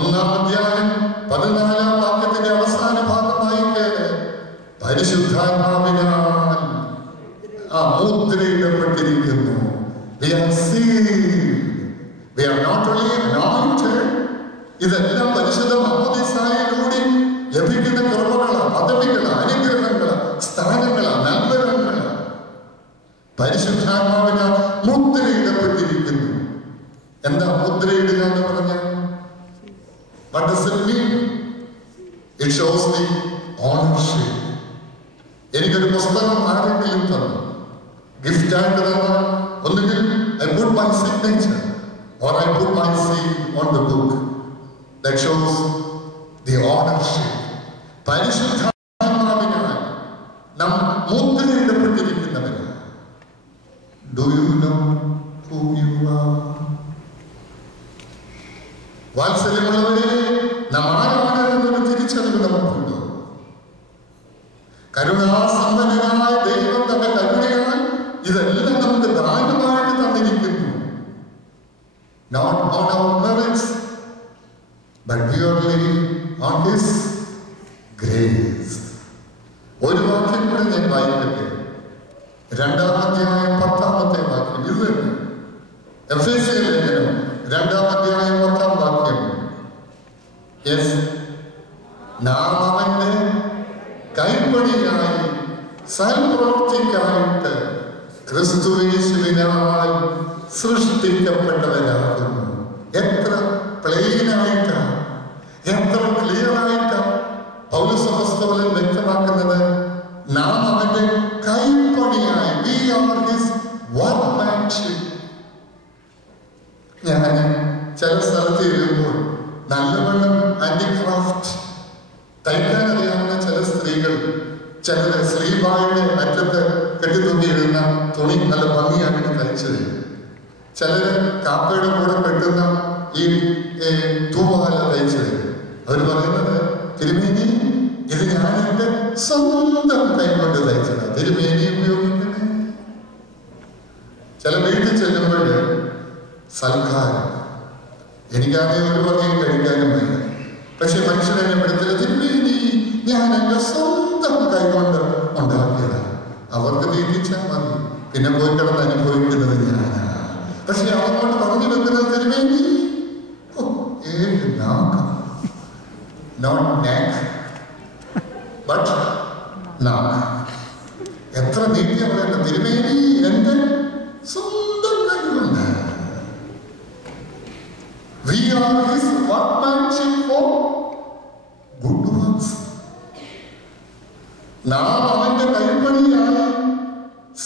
1-ാം അധ്യായം 14-ാം വാക്യത്തിന്റെ അവസാന ഭാഗമായി പരിശുദ്ധാത്മാവിനാൽ മുദ്രയിടപ്പെട്ടിരിക്കുന്നു. We are sealed. We are not only anointed. ഇതെല്ലാം പരിശുദ്ധ മാമോദീസായിലൂടെ ലഭിക്കുന്ന കൃപകളാണ്, പദവികളാണ്, അനുഗ്രഹങ്ങളാണ്, സ്ഥാനങ്ങളാണ്, നൽവരങ്ങളാണ്. പരിശുദ്ധാത്മാവിനാൽ മുദ്രയിടപ്പെട്ടിരിക്കുന്നു. എന്താ മുദ്രയിടുക എന്ന് പറഞ്ഞാൽ? What does it mean? It shows the ownership. എനിക്കൊരു പുസ്തകം ആരെങ്കിലും തന്നു, ഗിഫ്റ്റ് ആയിട്ട് തന്നാൽ ഒന്നുകിൽ I put my signature or I put my seal on the book. That shows the ownership. പരിശുദ്ധാത്മാവിനാൽ നാം മുദ്രയിടപ്പെട്ടിരിക്കുന്നവരാണ്. Do you know who you are? വാത്സല്യമുള്ളവരെ, നാം ആരാണ് എന്നൊരു തിരിച്ചറിവ് നമുക്കുണ്ടോ? കരുണാസമ്പന്നനായ ദൈവം തന്റെ കരുണയാൽ ഇതെല്ലാം നമുക്ക് ദാനമായിട്ട് തന്നിരിക്കുന്നു. Not on our merits, but purely on His grace. ഒരു വാക്യം കൂടെ ഞാൻ വായിക്കട്ടെ. 2-ാം അധ്യായം 10-ാമത്തെ വാക്യം. ഇത് എഫേസ്യ ലേഖനം 2-ാം അധ്യായം 10-ാം വാക്യം. യെസ്, നാം അവന്റെ കൈപ്പണിയായി സൽപ്രവൃത്തിക്കായിട്ട് ക്രിസ്തുയേശുവിനാൽ സൃഷ്ടിക്കപ്പെട്ടവരാകുന്നു. എത്ര പ്ലെയിനായിട്ടാണ്, എത്ര ക്ലിയറായിട്ടാണ് പൗലോസ് അപ്പോസ്തലൻ വ്യക്തമാക്കുന്നത്. നാം അവന്റെ കൈപ്പണിയായി, we are his workmanship. ഞാൻ ചില സ്ഥലത്ത് എഴുതുമ്പോൾ നല്ലവണ്ണം ഹാൻഡിക്രാഫ്റ്റ് തയ്ക്കാൻ അറിയാവുന്ന ചില സ്ത്രീകൾ, ചിലർ സ്ലീവായുടെ അറ്റത്ത് കെട്ടിത്തൂക്കി ഇടുന്ന തുണി നല്ല ഭംഗിയായിട്ട് തയ്ച്ചു തരും. ചിലര് കാപ്പയുടെ കൂടെ കെട്ടുന്ന ഈ തൂവാല തയ്ച്ചു തരും. അവർ പറയുന്നത്, തിരുമേനി ഇത് ഞാൻ എന്റെ സ്വന്തം കൈകൊണ്ട് തയ്ച്ചതാണ്, തിരുമേനി ഉപയോഗിക്കണേ. ചില വീട്ടിൽ ചെല്ലുമ്പോൾ സൽക്കാരം, എനിക്കാകെ ഒരു വകയും കഴിക്കാനും വയ്യ, പക്ഷെ മനുഷ്യനെ പെടുത്തില്ല, തിരുമേനി ഞാൻ എന്റെ സ്വന്തം കൈകൊണ്ട് ഉണ്ടാക്കിയതാണ്. അവർക്ക് തീറ്റിച്ചാൽ മതി, പിന്നെ പോയി കിടന്ന് അനുഭവിക്കുന്നത് ഞാനാണ്. പക്ഷെ അവരോട് പറഞ്ഞു വെക്കുന്നത് തിരുമേനി ഏഴ് നാക്ക്, നോട്ട് നാക്ക് ബട്ട് നാക്ക്. എത്ര നീട്ടി പറയണ്ട, തിരുമേനി എന്റെ സ്വന്തം കൈകൊണ്ട്. We are his workmanship for good works. നാം അവന്റെ കൈപ്പണിയായി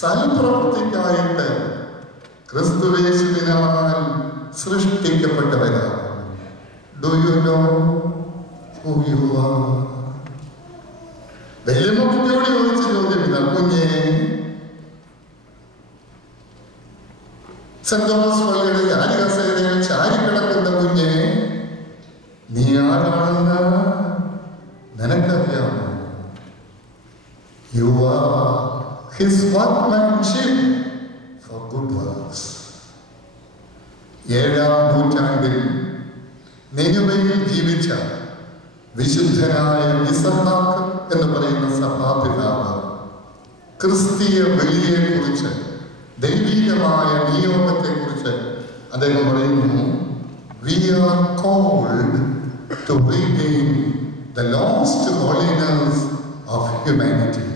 സൽപ്രവൃത്തിക്കായിട്ട് ക്രിസ്തുയേശുവിനാൽ സൃഷ്ടിക്കപ്പെട്ടവരാണ്. Do you know who you are? വലിയ കുട്ടിയോട് ചോദിച്ച ചോദ്യം ഇതാ, കുഞ്ഞേ, സെന്റ് തോമസ് പള്ളിയുടെ ചാരികസേനയിൽ ചാരിക്കിടക്കുന്ന കുഞ്ഞെ, നീ ആരാണെന്ന് നിനക്കറിയാമോ? You are his workmanship for good works. 7-ാം നൂറ്റാണ്ടിൽ നിനുവയിൽ ജീവിച്ച വിശുദ്ധനായ ഇസഹാക്ക് എന്ന് പറയുന്ന സഭാപിതാവ് ക്രിസ്തീയ ബലിയെക്കുറിച്ച്, ദൈവികമായ നിയോഗത്തെക്കുറിച്ച് അദ്ദേഹം പറയുന്നു, we are called to regain the lost holiness of humanity.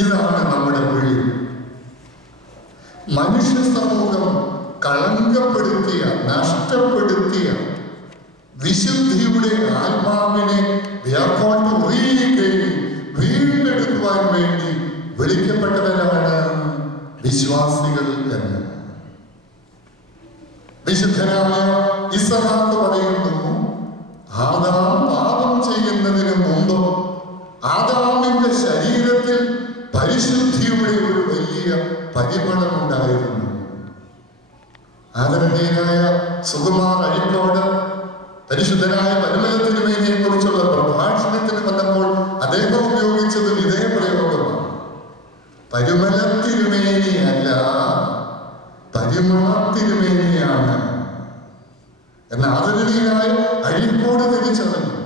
ഇതാണ് നമ്മുടെ വിളി. മനുഷ്യ സമൂഹം കളങ്കപ്പെടുത്തിയ, നഷ്ടപ്പെടുത്തിയ വിശുദ്ധിയുടെ ആത്മാവിനെ വീണ്ടെടുക്കുവാൻ വേണ്ടി വിളിക്കപ്പെട്ടവരാണ് വിശ്വാസികൾ എന്ന് വിശുദ്ധനായ ഇസഹാക്ക് പറയുന്നു. ആദാം പാപം ചെയ്യുന്നതിന് മുമ്പ് ആദാമിന്റെ ശരീരത്തിൽ പരിശുദ്ധിയുടെ ഒരു വലിയ പരിമളമുണ്ടായിരുന്നു. ആദരണീയനായ സുകുമാർ അഴിക്കോട് പരിശുദ്ധനായ പരിമളത്തിനുമേനിയെ കുറിച്ചുള്ള പ്രഭാഷണത്തിന് വന്നപ്പോൾ അദ്ദേഹം ഉപയോഗിച്ചത് ഇതേ പ്രയോഗമാണ്. പരിമളത്തിനുമേനിയല്ല, പരിമളത്തിനുമേനിയാണ് എന്ന ആദരണീയനായ അഴിക്കോട് തിരിച്ചറിഞ്ഞു.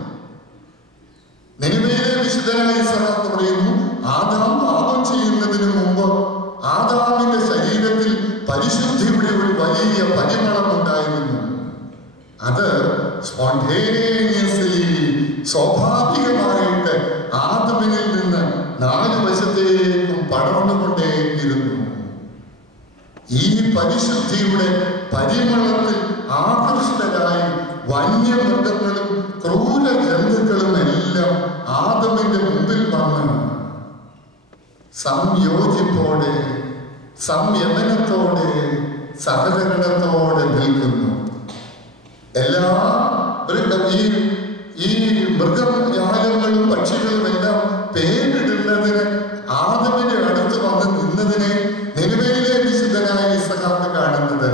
നിനിവേയിലെ വിശുദ്ധനായ ഇസഹാക്ക് പറയുന്നു, ആദാം പാപം ചെയ്യുന്നതിന് മുമ്പ് ആദാമിന്റെ ശരീരത്തിൽ പരിശുദ്ധിയുടെ ഒരു വലിയ പരിമളം ഉണ്ടായിരുന്നു. അത് സ്പോണ്ടേനിയസ്ലി, സ്വാഭാവികമായിട്ട് ആദമിനിൽ നിന്ന് 4 വശത്തേക്കും പടർന്നുകൊണ്ടേയിരുന്നു. ഈ പരിശുദ്ധിയുടെ പരിമളത്തിൽ ആകൃഷ്ടരായി വന്യമൃഗങ്ങളും ക്രൂര ജന്തുക്കളും എല്ലാം ആദമിന്റെ മുമ്പിൽ വന്ന് സംയോജിപ്പോടെ, സംയമനത്തോടെ, സഹകരണത്തോടെ നിൽക്കുന്നു. എല്ലാ ഈ മൃഗജാലങ്ങളും പക്ഷികളും എല്ലാം പേരിടുന്നതിന് ആദമിന്റെ അടുത്ത് വന്ന് നിന്നതിനെ നിനിവേയിലെ വിശുദ്ധനായ ഇസഹാക്ക് കാണുന്നത്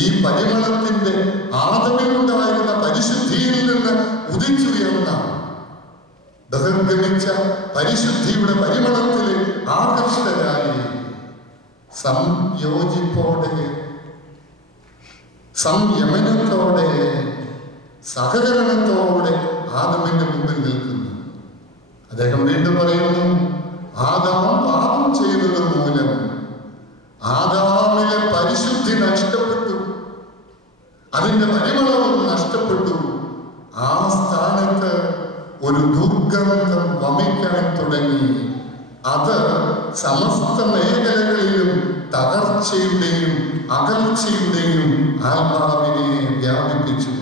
ഈ പരിമളത്തിന്റെ ആദമിലുണ്ടായിരുന്ന പരിശുദ്ധിയിൽ നിന്ന് ഉദിച്ചുയർന്ന ബഹിർഗമിച്ച പരിശുദ്ധിയുടെ പരിമളത്തിലെ ആകർഷകരായി സംയോജിപ്പോടെ, സംയമനത്തോടെ, സഹകരണത്തോടെ ആദമിന്റെ മുമ്പിൽ നിൽക്കുന്നു. അദ്ദേഹം വീണ്ടും പറയുന്നു, ആദാം പാപം ചെയ്തത് മൂലം ആദാമിലെ പരിശുദ്ധി നഷ്ടപ്പെട്ടു, അതിന്റെ പരിമളവും നഷ്ടപ്പെട്ടു. ആ സ്ഥാനത്ത് ഒരു ദുർഗന്ധം വമിക്കാൻ തുടങ്ങി. അത് സമസ്ത മേഖലകളിലും തകർച്ചയുടെയും അകൽച്ചയുടെയും ആത്മാവിനെ വ്യാപിപ്പിച്ചു.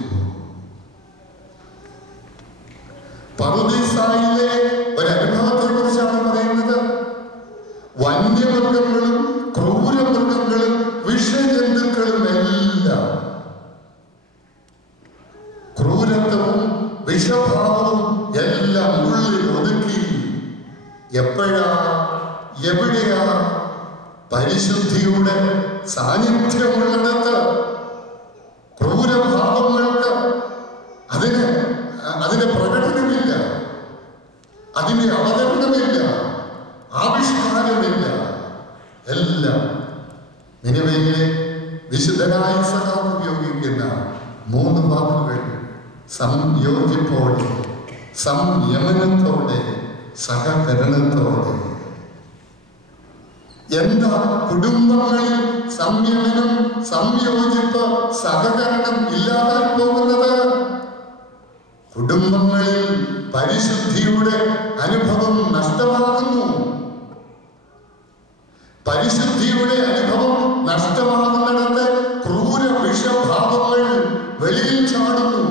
പറുദീസായിലെ ഒരനുഭവത്തെ കുറിച്ചാണ് പറയുന്നത്. വന്യമൃഗങ്ങളും ക്രൂരമൃഗങ്ങളും വിഷജന്തുക്കളും എല്ലാം, ക്രൂരത്വവും വിഷഭാവവും എല്ലാം ഉള്ളിൽ ഒതുക്കി എവിടെയാ പരിശുദ്ധിയുടെ സാന്നിധ്യമുള്ളിടത്ത് ക്രൂരഭാവങ്ങൾക്ക് അതിന് പ്രകടനമില്ല, അതിന്റെ അവതരണമില്ല, ആവിഷ്കാരമില്ല. എല്ലാം നിനിവേയിലെ വിശുദ്ധനായ ഇസഹാക്ക് ഉപയോഗിക്കുന്ന 3 വാക്കുകൾ സംയോജിപ്പോടെ, സംയമനത്തോടെ, സഹകരണത്തോടെ. എന്താ കുടുംബങ്ങളിൽ സംയമനം, സംയോജിപ്പ്, സഹകരണം ഇല്ലാതായി പോകുന്നത്? കുടുംബങ്ങളിൽ പരിശുദ്ധിയുടെ അനുഭവം നഷ്ടമാകുന്നു. പരിശുദ്ധിയുടെ അനുഭവം നഷ്ടമാകുന്നിടത്ത് ക്രൂര വിഷഭാവങ്ങൾ വെളിയിൽ ചാടുന്നു.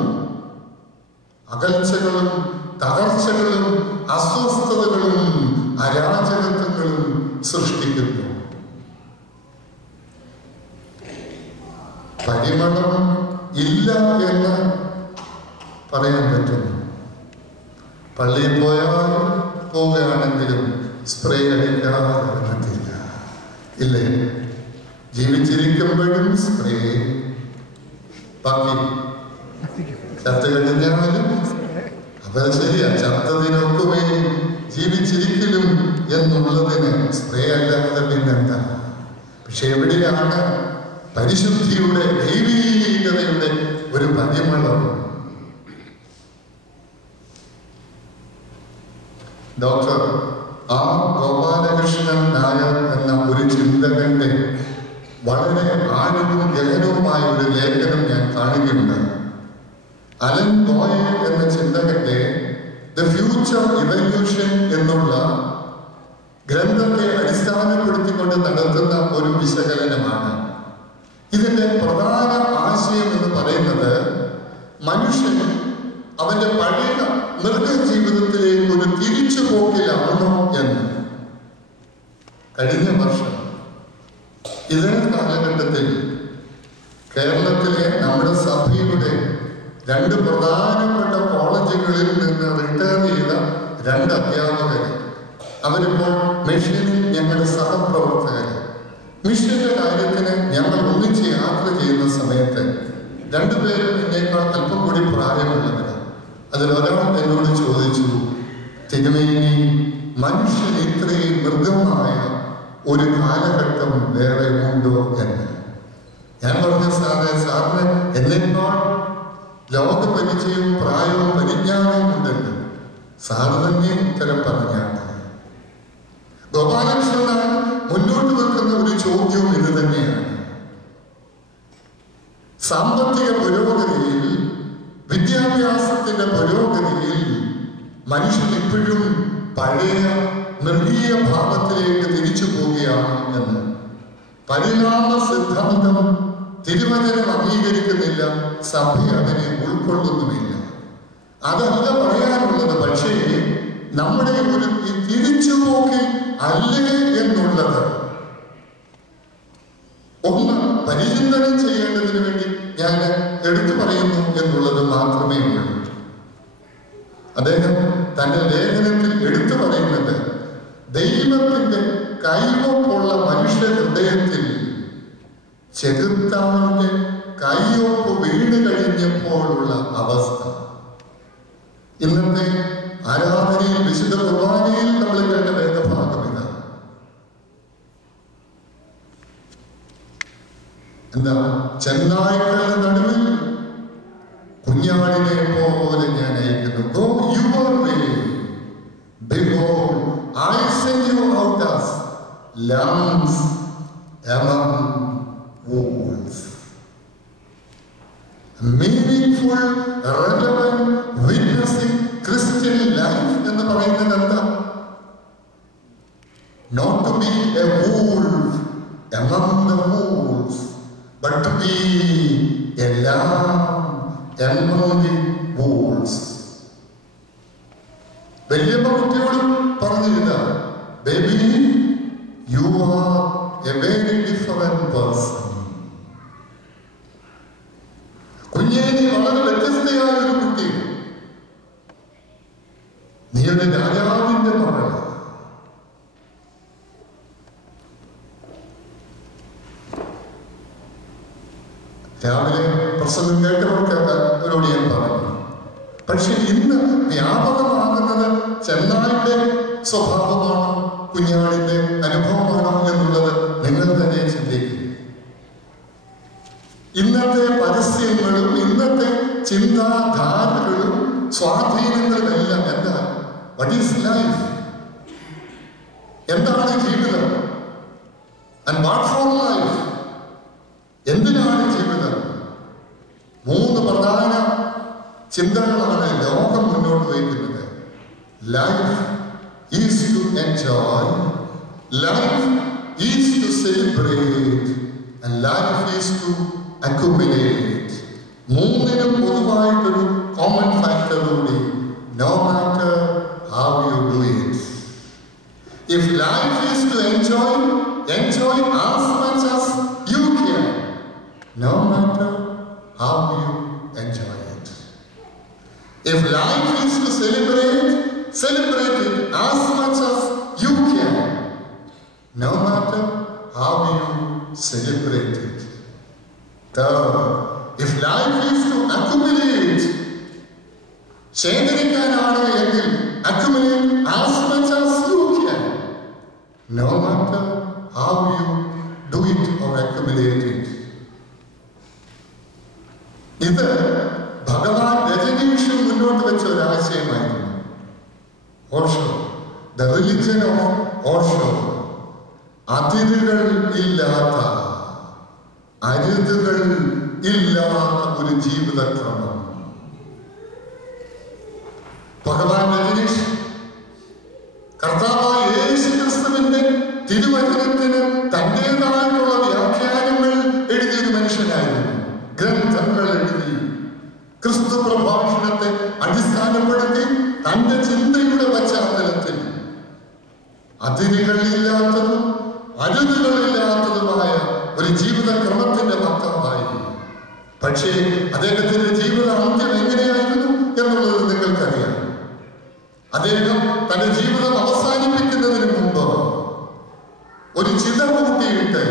അകൽച്ചകളും തകർച്ചകളും അസ്വസ്ഥതകളും അരാജകത്വങ്ങളും സൃഷ്ടിക്കുന്നു. പരിമളം ഇല്ല എന്ന് പറയാൻ പറ്റുന്നു. പള്ളിയിൽ പോവുകയാണെങ്കിലും സ്പ്രേ അടിക്കാതെ പറ്റില്ല, ഇല്ലേ? ജീവിച്ചിരിക്കുമ്പോഴും സ്പ്രേ, ബാക്കി ചത്ത് കഴിഞ്ഞാലും അപ്പൊ ശരിയാ, ചത്തതിനൊക്കുമേ ജീവിച്ചിരിക്കലും എന്നുള്ളതിന് സ്പ്രേ അല്ലാതെ പിന്നെന്താ? പക്ഷെ എവിടെയാണ് പരിശുദ്ധിയുടെ ദൈവീകതയുടെ ഒരു പരിമളം. ഡോക്ടർ ആർ ഗോപാലകൃഷ്ണൻ നായർ എന്ന ഒരു ചിന്തകന്റെ വളരെ ആഴവും ഗഹനവുമായ ഒരു ലേഖനം ഞാൻ കാണുകയുണ്ട്. അലൻ ബോയ് എന്ന ചിന്തകന്റെ ദ ഫ്യൂച്ചർ ഇവല്യൂഷൻ എന്നുള്ള ഗ്രന്ഥത്തെ അടിസ്ഥാനപ്പെടുത്തിക്കൊണ്ട് നടത്തുന്ന ഒരു വിശകലനമാണ്. ഇതിന്റെ പ്രധാന ആശയം എന്ന് പറയുന്നത് മനുഷ്യൻ അവന്റെ പഴയ മൃഗജീവിതത്തിലേക്ക് ഒരു തിരിച്ചുപോക്കിലാണോ എന്ന്. കഴിഞ്ഞ വർഷം ഇതേ കാലഘട്ടത്തിൽ കേരളത്തിലെ നമ്മുടെ സഭയുടെ 2 പ്രധാനപ്പെട്ട കോളേജുകളിൽ നിന്ന് റിട്ടയർ ചെയ്ത 2 അധ്യാപകർ, അവരിപ്പോൾ മിഷനിൽ ഞങ്ങളുടെ സഹപ്രവർത്തകർ. മിഷന്റെ കാര്യത്തിന് ഞങ്ങൾ ഒന്നിച്ച് യാത്ര ചെയ്യുന്ന സമയത്ത് 2 പേരും എന്നേക്കാൾ അല്പം കൂടി പ്രായമുള്ളവർ. അതിലൊരാൾ എന്നോട് ചോദിച്ചു, തിരുമേനി, മനുഷ്യൻ ഇത്രയും മൃഗമായ ഒരു കാലഘട്ടം വേറെ ഉണ്ടോ എന്ന്. ഞാൻ പറഞ്ഞ സാറിന് എന്നേക്കാൾ ലോക പരിചയവും പ്രായവും പരിജ്ഞാനവും ഉണ്ടല്ലോ. സാറ് തന്നെ ഉത്തരം പറഞ്ഞാണ്. ഗോപാലകൃഷ്ണൻ മുന്നോട്ട് വെക്കുന്ന ഒരു ചോദ്യവും ഇത് തന്നെയാണ്. സാമ്പത്തിക പുരോഗതിയിൽ, വിദ്യാഭ്യാസത്തിന്റെ പുരോഗതിയിൽ മനുഷ്യൻ ഇപ്പോഴും പഴയ മൃഗീയ ഭാവത്തിലേക്ക് തിരിച്ചു പോവുകയാണ് എന്ന്. പരിണാമ സിദ്ധാന്തം തിരുവചനം അംഗീകരിക്കുന്നില്ല, സഭ അതിനെ ഉൾക്കൊള്ളുന്നുമില്ല. അതല്ല പറയാനുള്ളത്. പക്ഷേ നമ്മുടെ ഒരു തിരിച്ചുപോക്കിൽ അല്ലേ എന്നുള്ളത് ഒന്ന് പരിചിന്തനം ചെയ്യേണ്ടതിന് വേണ്ടി ഞാൻ എടുത്തു പറയുന്നു എന്നുള്ളത് മാത്രമേ ഉള്ളൂ. അദ്ദേഹം തന്റെ ലേഖനത്തിൽ എടുത്തു പറയുന്നത് ദൈവത്തിന്റെ കൈവപ്പുള്ള മനുഷ്യ ഹൃദയത്തിൽ ചെകുത്താന്റെ കൈയൊപ്പ് വീണ് കഴിഞ്ഞപ്പോഴുള്ള അവസ്ഥ. ഇന്നത്തെ ആരാധനയിൽ, വിശുദ്ധ കുർബാനയിൽ നമ്മൾ കേട്ട വേദഭാഗം ഇതാണ്. എന്താ? ചെന്നായ്ക്കളുടെ നടുവിൽ കുഞ്ഞാടിനെ പോലെ ഞാൻ അയക്കുന്നു. Go your way. Behold, I send you out as lambs among wolves. Meaningful, relevant, witnessing Christian life എന്ന് പറയുന്നത് എന്താ? Not to be a wolf among the wolves, but to be a lamb among the wolves. വലിയമ്മ കുട്ടിയോടും പറഞ്ഞിരുന്ന, baby, you are A very different person. കുഞ്ഞേ, നീ വളരെ വ്യത്യസ്തയായ ഒരു കുട്ടി. നീ ഒരു രാജാവിന്റെ മകളാണ്. രാവിലെ പ്രസംഗം കേട്ടവർക്കവരോട് ഞാൻ പറഞ്ഞു. പക്ഷെ ഇന്ന് വ്യാപകമാകുന്നത് ചെന്നായുടെ സ്വഭാവമാണോ കുഞ്ഞാടിന്റെ അനുഭവമാണോ എന്നുള്ളത് നിങ്ങൾ തന്നെ ചിന്തിക്കും. ഇന്നത്തെ പരസ്യങ്ങളും ഇന്നത്തെ ചിന്താധാരകളും സ്വാധീനങ്ങളുമെല്ലാം എന്താണ്? What is life? എന്താണ് ജീവിതം? And what for life? എന്തിനാണ് ജീവിതം? 3 പ്രധാന ചിന്തകളാണ് ലോകം മുന്നോട്ട് വയ്ക്കുന്നത്. Life is to enjoy, life is to celebrate, and life is to accumulate. 3നും പൊതുവായിട്ടൊരു കോമൺ ഫാക്ടർ കൂടി. No matter how you do it. If life is to enjoy, enjoy as much as you can. No matter how you enjoy it. If life is to celebrate, celebrate it as much as you can. No matter how you celebrate it. Third, if life is to accumulate, ശേഖരിക്കാനാണ് എങ്കിൽ accumulate as much as you can. No matter how you do it or accumulate it. ഇത് religion of Osho, അതിരുകൾ ഇല്ലാത്ത, അരുതുകൾ ഇല്ലാത്ത ഒരു ജീവിതക്രമം. ഭഗവാൻ രജനീഷ് കർത്താവായ യേശു ക്രിസ്തുവിന്റെ തിരുവചനത്തിന് തന്റേതായിട്ടുള്ള വ്യാഖ്യാനങ്ങൾ എഴുതിയൊരു മനുഷ്യനായിരുന്നു. ഗ്രന്ഥങ്ങൾ എഴുതി, ക്രിസ്തു പ്രഭാഷണത്തെ അടിസ്ഥാനപ്പെടുത്തി തന്റെ ചിന്തയുടെ പശ്ചാത്തലത്തിൽ അതിരുകളില്ലാത്തതും അരുതുകളില്ലാത്തതുമായ ഒരു ജീവിതക്രമത്തിന്റെ ഭാഗമായി. പക്ഷേ അദ്ദേഹത്തിന്റെ ജീവിത അന്ത്യം എങ്ങനെയായിരുന്നു എന്നുള്ളത് നിങ്ങൾക്കറിയാം. അദ്ദേഹം തന്റെ ജീവിതം അവസാനിപ്പിക്കുന്നതിന് മുമ്പ് ഒരു ചിത കൂട്ടിയിട്ട്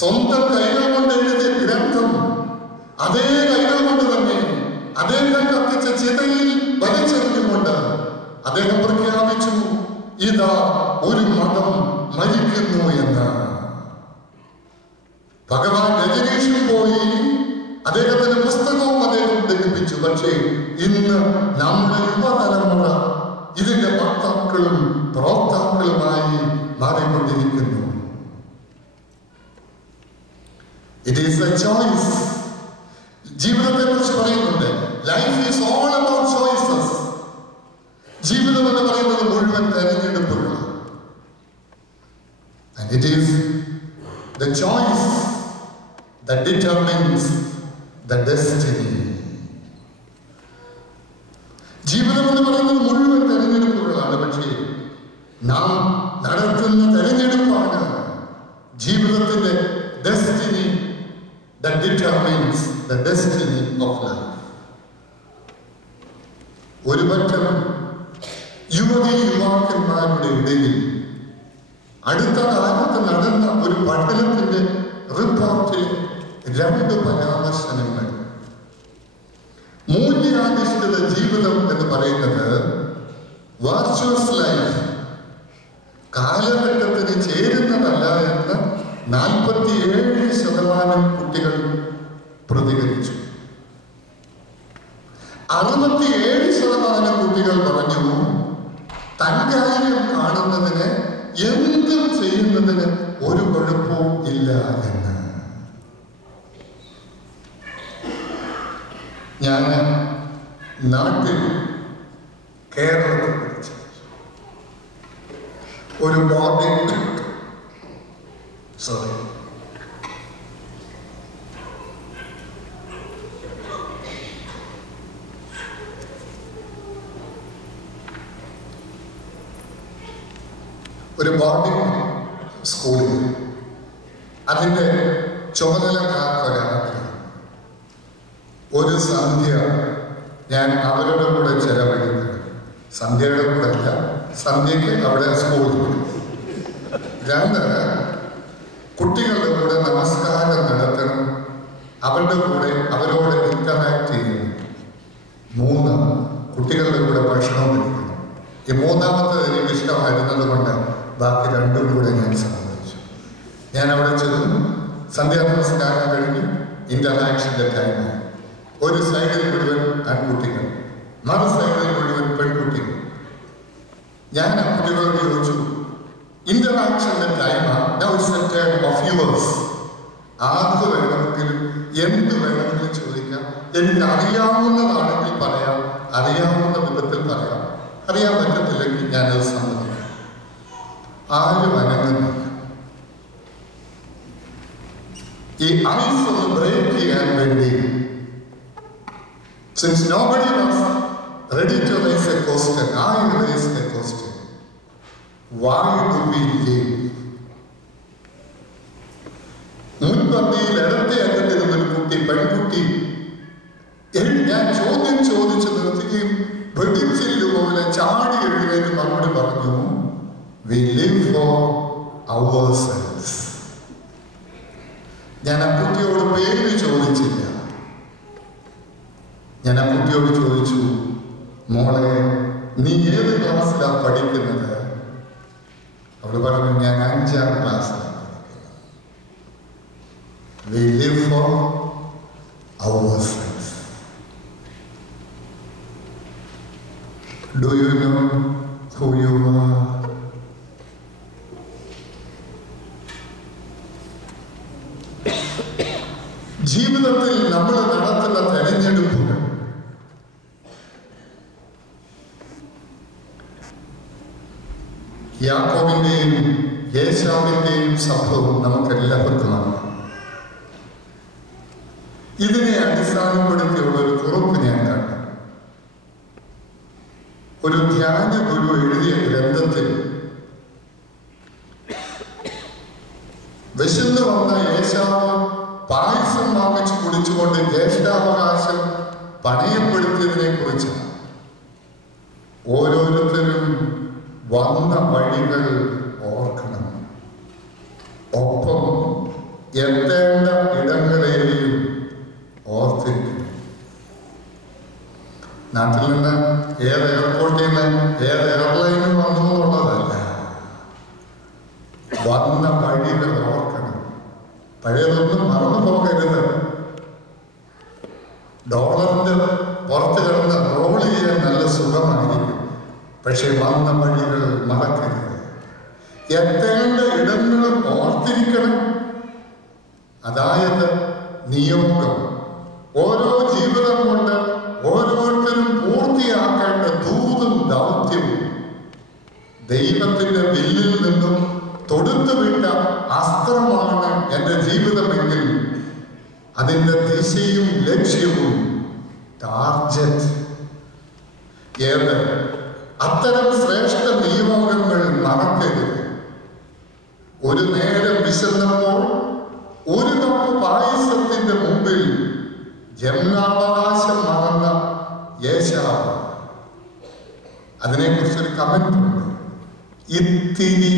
സ്വന്തം കൈകൾ കൊണ്ട് എഴുതിയ ഗ്രന്ഥം അതേ കൈകൾ കൊണ്ട് തന്നെ അദ്ദേഹം കത്തിച്ച ചിതയിൽ വലിച്ചെറിഞ്ഞുകൊണ്ട് അദ്ദേഹം പ്രഖ്യാപിച്ചു, ഇതാ ഒരു മതം മരിക്കുന്നു എന്ന്. ഭഗവാൻ രജനീഷും പോയി, അദ്ദേഹത്തിന്റെ പുസ്തകവും അദ്ദേഹം ദഹിപ്പിച്ചു. പക്ഷേ ഇന്ന് നമ്മുടെ യുവതലമുറ ഇതിന്റെ വക്താക്കളും പ്രോക്താക്കളുമായി മാറിക്കൊണ്ടിരിക്കുന്നു. It is A choice. ജീവിതത്തെ കുറിച്ച് പറയുന്നുണ്ട്, life is all about choices. ജീവിതം എന്ന് പറയുന്നത് മുഴുവൻ തെരഞ്ഞെടുപ്പുകളാണ്. And it is the choice that determines the destiny. ജീവിതം എന്ന് പറയുന്നത് മുഴുവൻ തെരഞ്ഞെടുപ്പുകളാണ്. പക്ഷേ നാം നടത്തുന്ന തെരഞ്ഞെടുപ്പാണ് ജീവിതത്തിന്റെ destiny that determines the destiny of life. ഒരുപറ്റം യുവാക്കന്മാരുടെ ഇടയിൽ അടുത്ത കാലത്ത് നടന്ന ഒരു പഠനത്തിന്റെ റിപ്പോർട്ടിൽ 2 പരാമർശനങ്ങൾ. മൂല്യാധിഷ്ഠിത ജീവിതം എന്ന് പറയുന്നത് വർച്വസ് ലൈഫ് കാലഘട്ടത്തിന് ചേരുന്നതല്ല എന്ന് 47% കുട്ടികൾ പ്രതികരിച്ചു. 67% കുട്ടികൾ പറഞ്ഞു തൻകാര്യം കാണുന്നതിന് എന്തും ചെയ്യുന്നതിന് ഒരു കുഴപ്പവും ഇല്ല എന്ന്. ഞാൻ നാട്ടിൽ കേരളത്തിൽ പഠിച്ചു. ഒരു ബോർഡിംഗ് സ്കൂളിൽ അതിൻ്റെ ചുമതലക്കാർക്കൊരാൾക്ക് ഒരു സന്ധ്യ ഞാൻ അവരുടെ കൂടെ ചെലവഴിക്കുന്നത്. സന്ധ്യയുടെ കൂടെ അല്ല, സന്ധ്യയ്ക്ക് അവിടെ സ്കൂളിൽ. 2 കുട്ടികളുടെ കൂടെ നമസ്കാരം നടത്തണം, അവരുടെ കൂടെ അവരോട് ഇന്ററാക്ട് ചെയ്യണം. 3 കുട്ടികളുടെ കൂടെ ഭക്ഷണം കഴിക്കണം. ഈ 3ാമത്തെ എനിക്ക് ഇഷ്ടമായിരുന്നത് കൊണ്ട് ബാക്കി 2 കൂടെ ഞാൻ സമ്മതിച്ചു. ഞാൻ അവിടെ ചെന്നു, സന്ധ്യാ നമസ്കാരം കഴിഞ്ഞു, ഇന്ററാക്ഷന്റെ ടൈമായി. ഒരു സൈഡിൽ മുഴുവൻ ആൺകുട്ടികൾ, മറു സൈഡിൽ മുഴുവൻ പെൺകുട്ടികൾ. ഞാൻ ആ കുട്ടികളോട് ചോദിച്ചു, ഇന്ററാക്ഷന്റെ ടൈമാണ്, ആർക്ക് വേണമെങ്കിലും എന്ത് വേണമെങ്കിലും ചോദിക്കാം, എനിക്ക് അറിയാവുന്നതാണെങ്കിൽ പറയാം, അറിയാവുന്ന വിധത്തിൽ പറയാം, അറിയാൻ പറ്റത്തില്ലെങ്കിൽ ഞാനത് സമ്മതിക്കാം. ആരും അനങ്ങുന്നില്ല. ഈ ഐസ് ഒന്ന് ബ്രേക്ക് ചെയ്യാൻ വേണ്ടി, since nobody was ready to raise a question, I raised a question. Why do we live? മുൻപന്തിയിൽ ഇടത്തെ അകത്തിരുന്നൊരു കുട്ടി, പെൺകുട്ടി, ഞാൻ ചോദ്യം ചോദിച്ചു നിർത്തുകയും വെടിച്ചില്ലുപോലെ ചാടി എഴുന്നേറ്റ് മറുപടി പറഞ്ഞു, we live for ourselves. ഞാൻ ആ കുട്ടിയോട് പേര് ചോദിച്ചില്ല. ഞാൻ ആ കുട്ടിയോട് ചോദിച്ചു, മോളെ നീ ഏത് ക്ലാസ്സിലാണ് പഠിക്കുന്നത്? അവൾ പറഞ്ഞു, ഞാൻ 5ാം ക്ലാസ്സിലാണ്. We live for ourselves. Do you know who you are? യാക്കോബിന്റെയും യേശാവിന്റെയും സംഭവം നമുക്കെല്ലാവർക്കും അറിയാം. ഇതിനെ അടിസ്ഥാനപ്പെടുത്തിയുള്ള ഒരു കുറിപ്പ് ഞാൻ കണ്ടു. ഒരു ധ്യാന ഗുരു എഴുതിയ ഗ്രന്ഥത്തിൽ വിശന്നു വന്ന യേശാവ് പായസം വാങ്ങിച്ചു കുടിച്ചുകൊണ്ട് ജ്യേഷ്ഠാവകാശം പണയപ്പെടുത്തിയതിനെ കുറിച്ച് ഓരോരുത്തരും വന്ന വഴികൾ ഓർക്കണം. ഒപ്പം എത്തേണ്ട ഇടങ്ങളെയും ഓർത്തിരിക്കണം. നാട്ടിൽ നിന്ന് ഏത് എയർപോർട്ടിൽ നിന്ന് ഏത് എയർലൈനും വന്നു എന്നുള്ളതല്ല, വന്ന വഴികൾ ഓർക്കണം. പഴയതൊന്നും മറന്നു പോകരുത്. ഡോളറിന്റെ പുറത്ത് കിടന്ന് റോൾ ചെയ്യാൻ നല്ല സുഖമായിരിക്കും, പക്ഷെ വന്ന വഴികൾ മറക്കരുത്. എത്തേണ്ട ഇടങ്ങളും ഓർത്തിരിക്കണം. അതായത് നിയോഗം. ഓരോ ജീവിതം കൊണ്ട് ഓരോരുത്തരും പൂർത്തിയാക്കേണ്ട ദൂതും ദൗത്യവും ദൈവത്തിന്റെ വില്ലിൽ നിന്നും തൊടുത്തുവിട്ട അസ്ത്രമാണ് എൻ്റെ ജീവിതമെങ്കിൽ അതിൻ്റെ ദിശയും ലക്ഷ്യവും ടാർജറ്റ് ഏത്? അത്തരം ശ്രേഷ്ഠ നിയോഗങ്ങൾ മറക്കരുത്. ഒരു നേരം വിശന്നപ്പോൾ ഒരു കപ്പ് പായസത്തിന്റെ മുമ്പിൽ ജന്മാവകാശം മറന്ന യേശാവ്. അതിനെക്കുറിച്ചൊരു കമന്റ് ഉണ്ട്. ഇത്തിരി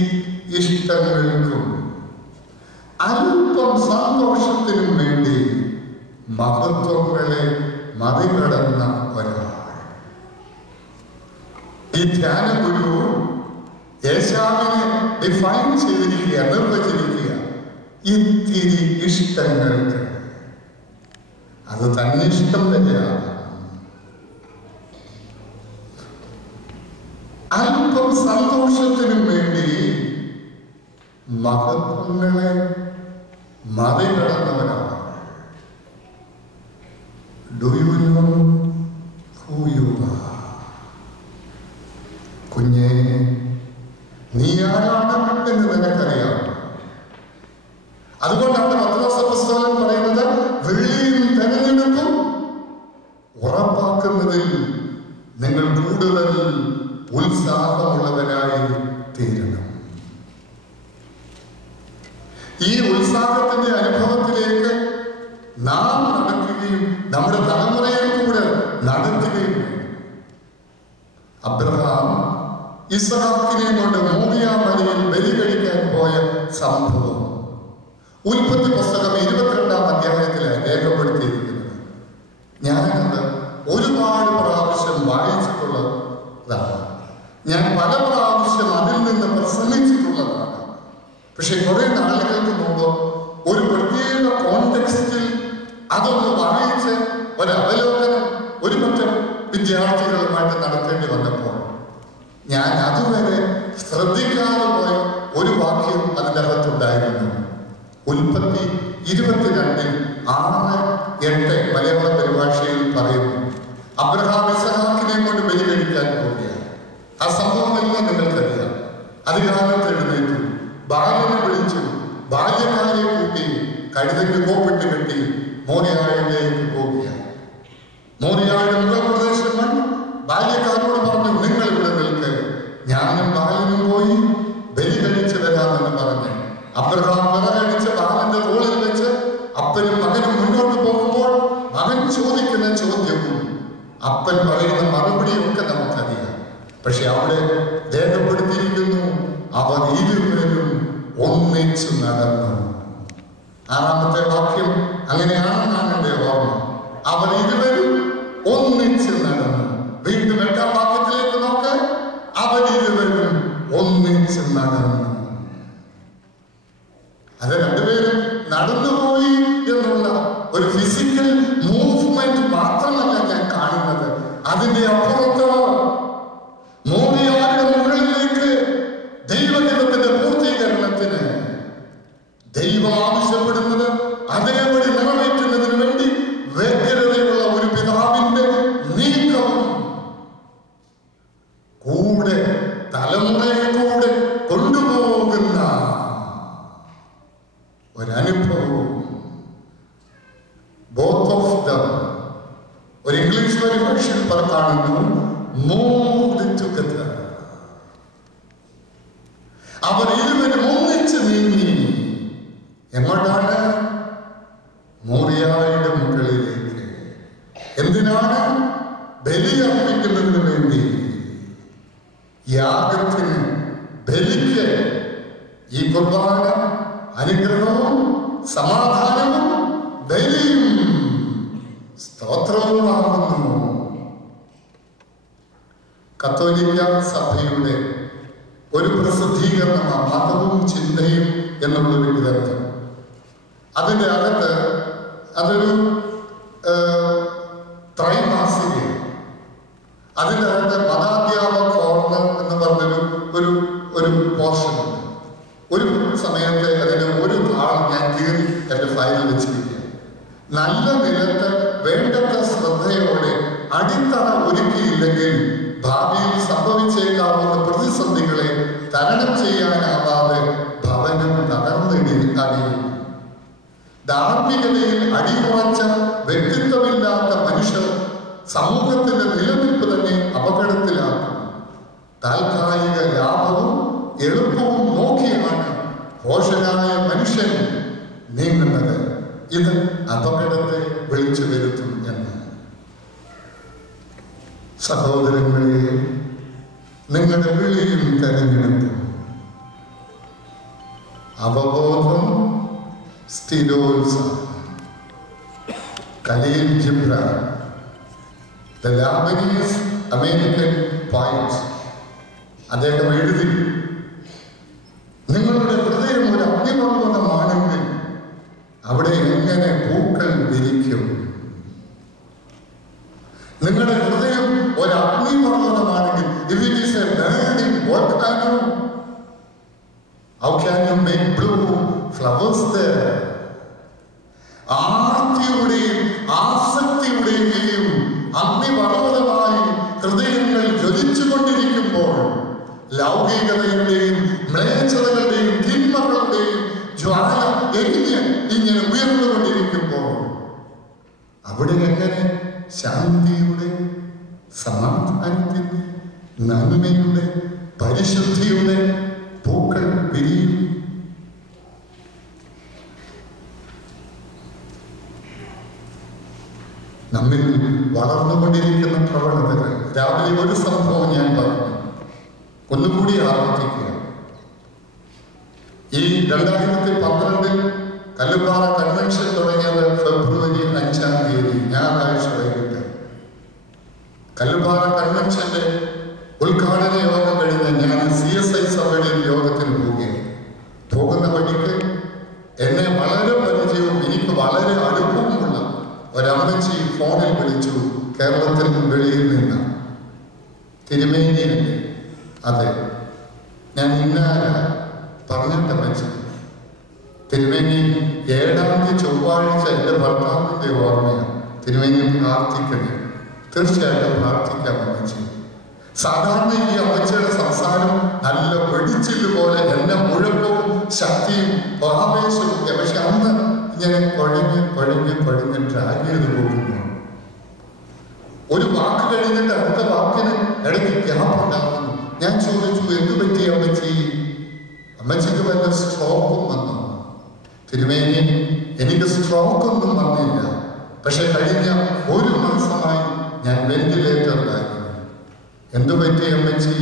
ഇഷ്ടങ്ങൾക്കും അല്പം സന്തോഷത്തിനും വേണ്ടി മഹത്വങ്ങളെ മറികടന്ന ഒരാൾ. ഈ ധ്യാന ഗുരു യേശാവിനെ ഡിഫൈൻ ചെയ്തിരിക്കുക, നിർവചിരിക്കുക. ഇത്തിരി ഇഷ്ടങ്ങൾക്ക് അത് തന്നിഷ്ടം തന്നെയാണ്. അല്പം സന്തോഷത്തിനും വേണ്ടി മഹത്വങ്ങളെ മറികടന്നവരാണ്. Do you know who you are? കുഞ്ഞേ, നീ ആരാണ് എന്ന് നിനക്കറിയാം. അതുകൊണ്ടാണ് പത്രോസ് അപ്പോസ്തലൻ പറയുന്നത്, വെള്ളിയും തെരഞ്ഞെടുപ്പും ഉറപ്പാക്കുന്നതിൽ നിങ്ങൾ കൂടുതൽ ഉത്സാഹമുള്ളവരായി തീരണം. ഈ ഉത്സാഹത്തിന്റെ അനുഭവത്തിലേക്ക് നാം നടക്കുകയും നമ്മുടെ തലമുറയിൽ കൂടെ നടത്തുകയും വേണം. അബ്രഹാം ഇസ്ഹാക്കിനെ കൊണ്ട് മോറിയ മലയിൽ ബലി കഴിക്കാൻ പോയ സംഭവം ഉൽപ്പത്തി പുസ്തകം 22-ാം അധ്യായത്തിലാണ് രേഖപ്പെടുത്തിയിരിക്കുന്നത്. ഞാനത് ഒരുപാട് പ്രാവശ്യം വായിച്ചിട്ടുള്ളതാണ്. ഞാൻ പല പ്രാവശ്യം അതിൽ നിന്ന് പ്രസംഗിച്ചിട്ടുള്ളതാണ്. പക്ഷെ കുറെ നാളുകൾക്ക് മുമ്പ് ഒരു പ്രത്യേക കോണ്ടെക്സ്റ്റിൽ അതൊന്ന് വായിച്ച് ഒരവലോകനം ഒരുപറ്റം വിദ്യാർത്ഥികളുമായിട്ട് നടത്തേണ്ടി വന്നപ്പോൾ ഞാൻ അതുവരെ ശ്രദ്ധിക്കാതെ പോയ ഒരു വാക്യം അതിൻ്റെ അകത്തുണ്ടായിരുന്നു. ഉൽപ്പത്തി 22:6-8 മലയാള പരിഭാഷയിൽ പറയുന്നു, അബ്രഹാം ഇസ്ഹാക്കിനെ കൊണ്ട് ബലി കഴിക്കാൻ പോവുകയാണ്. ആ സംഭവമെല്ലാം നിങ്ങൾക്കറിയാം. അധികാലത്ത് എഴുന്നേറ്റു, ബാലനെ വിളിച്ചു, ബാല്യക്കാരെ കൂട്ടി കഴുതയ്ക്ക് കോപ്പിട്ട് കെട്ടി മോറിയായിലേക്ക് പോവുകയാണ്. മോറിയായുടെ മുഖപ്രദേശം കണ്ടു. ബാല്യക്കാരോട് പറഞ്ഞു, നിങ്ങൾ ഇവിടെ നിൽക്ക്, ഞാനും ബാലനും പോയി ബലി കഴിച്ചു വരാമെന്ന് പറഞ്ഞു അബ്രഹാം വിറകടിച്ച് ബാലന്റെ തോളിൽ വെച്ച് അപ്പനും മകനും മുന്നോട്ട് പോകുമ്പോൾ മകൻ ചോദിക്കുന്ന ചോദ്യവും അപ്പൻ പറയുന്ന മറുപടിയും ഒക്കെ നമുക്കറിയാം. പക്ഷെ അവിടെ രേഖപ്പെടുത്തിയിരിക്കുന്നു, അവർ ഇരുവരും ഒന്നിച്ചു നടന്നു. 6-ാമത്തെ വാക്യം അങ്ങനെയാണെന്നാണ് എൻ്റെ ഓർമ്മ. അവർ ഇരുവരും ഒന്നിച്ചു നടന്നു. വീണ്ടും 8-ാം വാക്യത്തിലേക്ക് നോക്ക്, അവർ ഇരുവരും ഒന്നിച്ചു നടന്നു. അത് രണ്ടുപേരും നടന്നുപോയി എന്നുള്ള ഒരു ഫിസിക്കൽ മൂവ്മെന്റ് മാത്രമല്ല ഞാൻ കാണുന്നത്. അതിന്റെ അപ്പുറത്ത് മോറിയായുടെ മുകളിലേക്ക് ദൈവത്തിന്റെ പൂർത്തീകരണത്തിന് ദൈവം ആവശ്യപ്പെടുന്നത് അതേപടി നിറവേറ്റുന്നതിന് വേണ്ടി വ്യഗ്രതയുള്ള ഒരു പിതാവിന്റെ നീക്കവും കൂടെ തലമുറയെ കൂടെ ഒരു ഇംഗ്ലീഷ് പരിഭാഷയിൽ കാണുന്നു, മൂവ്ഡ് ടുഗദർ. അവർ ഇരുവരും ഒന്നിച്ച് നീങ്ങി. എങ്ങോട്ടാണ്? മോറിയായുടെ മുകളിലേക്ക്. എന്തിനാണ്? ബലിയർപ്പിക്കുന്നതിന് വേണ്ടി. യാഗത്തിന്, ബലിക്ക് ഈ കുർബാന അനുഗ്രഹവും സമാധാനവും ബലിയും സ്തോത്രവുമാകുന്നു. കത്തോലിക്ക സഭയുടെ ഒരു പ്രസിദ്ധീകരണമാണ് മതവും ചിന്തയും എന്നുള്ളൊരു ഗ്രന്ഥം. അതിൻ്റെ അകത്ത് അതൊരു ത്രൈമാസിക. അതിൻ്റെ അകത്ത് മതാധ്യാപക കോർണർ എന്ന് പറഞ്ഞൊരു ഒരു ഒരു പോർഷനുണ്ട്. ഒരു സമയത്ത് അതിന് ഒരു താളം ഞാൻ കീറി എൻ്റെ ഫയലിൽ വെച്ചിരിക്കുക. നല്ല നിലത്ത് വേണ്ടത്ര ശ്രദ്ധയോടെ അടിത്തറ ഒരുക്കിയില്ലെങ്കിൽ ഭാവിയിൽ സംഭവിച്ചേക്കാവുന്ന പ്രതിസന്ധികളെ തരണം ചെയ്യാനാവാതെ ഭവനം തകർന്നിടിയും. ധാർമ്മികതയിൽ അടിയുറച്ച വ്യക്തിത്വമില്ലാത്ത മനുഷ്യർ സമൂഹത്തിന്റെ നിലനിൽപ്പ് തന്നെ അപകടത്തിലാക്കും. താൽക്കാലിക ലാഭവും എളുപ്പവും നോക്കിയാണ് ഭോഷനായ മനുഷ്യൻ നീങ്ങുന്നത്. ഇത് അപകടത്തെ വിളിച്ചു വരുത്തും എന്ന്. സഹോദരങ്ങളെ, നിങ്ങളുടെ വിളിയും തെരഞ്ഞെടുപ്പും അവബോധം സ്ഥിരോത്സാഹം. Khaleel Gibran, the Lebanese American poet, അദ്ദേഹം എഴുതി, നിങ്ങളുടെ ഹൃദയം ഒരു അഗ്നിപർവ്വതമാണെങ്കിൽ അവിടെ എങ്ങനെ പൂക്കൾ വിരിക്കും? നിങ്ങളുടെ ഹൃദയം ഒരു അഗ്നിപർവ്വതമാണെങ്കിൽ, if it is a burning volcano, how can you make blue flowers there? ആർത്തിയുടെയും ആസക്തിയുടെയും അഗ്നിപർവ്വതമായി ഹൃദയങ്ങൾ ജ്വലിച്ചുകൊണ്ടിരിക്കുമ്പോൾ, ലൗകികതയുടെയും മ്ലേച്ഛതകളുടെയും തിന്മകളുടെയും ജ്വാല എരിഞ്ഞ് ഇങ്ങനെ ഉയർന്നുകൊണ്ടിരിക്കുമ്പോൾ അവിടെ എങ്ങനെ ശാന്തിയുടെ, സമാധാനത്തിന്റെ, നന്മയുടെ, പരിശുദ്ധിയുടെ പൂക്കൾ വിരിയും? നമ്മിൽ വളർന്നുകൊണ്ടിരിക്കുന്ന പ്രവണതകൾ. രാവിലെ ഒരു സംഭവം ഞാൻ പറഞ്ഞു, ഒന്നുകൂടി ആവർത്തിക്കുക. ഈ 2012 കല്ലുപാറ കൺവെൻഷൻ തുടങ്ങിയത് ഫെബ്രുവരി 5-ാം തീയതി ഞായറാഴ്ച വൈകിട്ട്. കല്ലുപാറ കൺവെൻഷന്റെ ഉദ്ഘാടന യോഗം കഴിഞ്ഞ് ഞാൻ CSI സഭയുടെ യോഗത്തിന് പോവുകയാണ്. പോകുന്ന വഴിക്ക് എന്നെ വളരെ പരിചയവും എനിക്ക് വളരെ അടുപ്പവുമുള്ള ഒരമ്മച്ചി ഫോണിൽ വിളിച്ചു. കേരളത്തിൽ വെളിയിൽ നിന്ന്. തിരുമേനിയല്ലേ? അതെ. ഞാൻ ഇന്നാല പറഞ്ഞിട്ട് അമ്മച്ചി, തിരുമേനി 7-ാം തീയതി ചൊവ്വാഴ്ച എൻ്റെ ഭർത്താവിൻ്റെ ഓർമ്മയാണ്. തിരുമേനി പ്രാർത്ഥിക്കണേ. തീർച്ചയായിട്ടും പ്രാർത്ഥിക്കാം അമ്മച്ചി. സാധാരണ ഈ അമ്മച്ചിയുടെ സംസാരം നല്ല വെടിച്ചില് പോലെ എന്നെ മുഴക്കവും ശക്തിയും ആവേശവും ഒക്കെ. പക്ഷെ അന്ന് ഇങ്ങനെ പഴഞ്ഞ് ഡ്രാഗ് ചെയ്ത് പോകുന്നു. ഒരു വാക്ക് കഴിഞ്ഞിട്ട് അടുത്ത വാക്കിന് ഇടയ്ക്ക് ഗ്യാപ്പ് ഉണ്ടാകുന്നു. ഞാൻ ചോദിച്ചു, എന്തു പറ്റി അമ്മച്ചി? അമ്മച്ചിക്ക് വല്ല സ്ട്രോക്കും വന്നു? തിരുമേനി, എനിക്ക് സ്ട്രോക്കൊന്നും വന്നില്ല, പക്ഷെ കഴിഞ്ഞ 1 മാസമായി ഞാൻ വെന്റിലേറ്ററിലായിരുന്നു. എന്തു പറ്റി അമ്മച്ചി?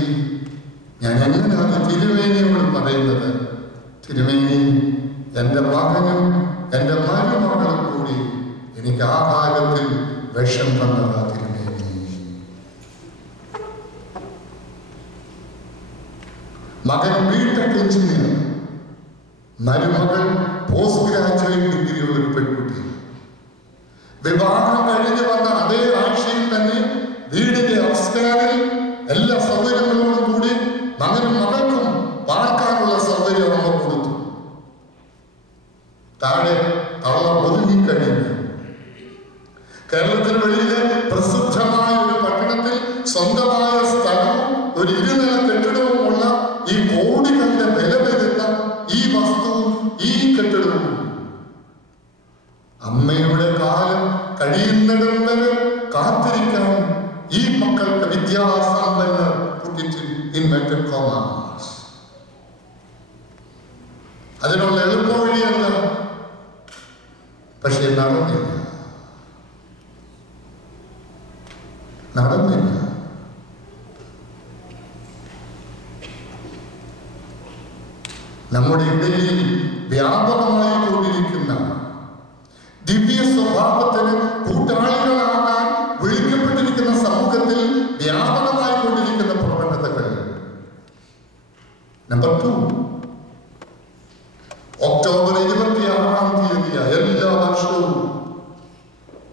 ഞാൻ എങ്ങനെയാണ് തിരുമേനിയോട് പറയുന്നത്? തിരുമേനി, എൻ്റെ മകനും എൻ്റെ മരുമകളും കൂടി എനിക്ക് ആഹാരത്തിൽ വിഷം തന്നതാ തിരുമേനി. മകൻ ബിടെക് എഞ്ചിനീയർ, മരുമകൾ പോസ്റ്റ് ഗ്രാജുവേറ്റ് ഡിഗ്രിയുള്ള ഒരു പെൺകുട്ടി. വിവാഹം കഴിഞ്ഞ് വന്ന അതേ ആഴ്ചയിൽ തന്നെ വീടിന്റെ അപ്സ്റ്റെയറിൽ എല്ലാ സൗകര്യങ്ങളോടും കൂടി മകനും മകൾക്കും പാർക്കാനുള്ള സൗകര്യം അമ്മ കൊടുത്തു. താഴെ തള്ള ഒതുങ്ങിക്കഴിഞ്ഞു. കേരളത്തിന് വെളിയിലെ പ്രസിദ്ധമായ ഒരു പട്ടണത്തിൽ സ്വന്തമായ സ്ഥലവും ഒരു 2 നില കെട്ടിടവുമുള്ള ഈ കോടികളുടെ വില വരുന്ന ഈ വസ്തുവും ഈ കെട്ടിടവും അമ്മയുടെ കാലം കഴിയുന്നിടം വരെ കാത്തു ഈ മക്കൾക്ക് വിദ്യാസമ്പന്നർ put it in inverted commas. അതിനുള്ള എളുപ്പവഴിയല്ല, പക്ഷെ നടന്നില്ല. നമ്മുടെ ഇടയിൽ വ്യാപകമായി കൊണ്ടിരിക്കുന്ന ദിവ്യ സ്വഭാവത്തിന് കൂട്ടാളികളാകാൻ വിളിക്കപ്പെട്ടിരിക്കുന്ന സമൂഹത്തിൽ വ്യാപകമായി കൊണ്ടിരിക്കുന്ന പ്രവണതകൾ. നമ്പർ 2, ഒക്ടോബർ 26 എല്ലാ വർഷവും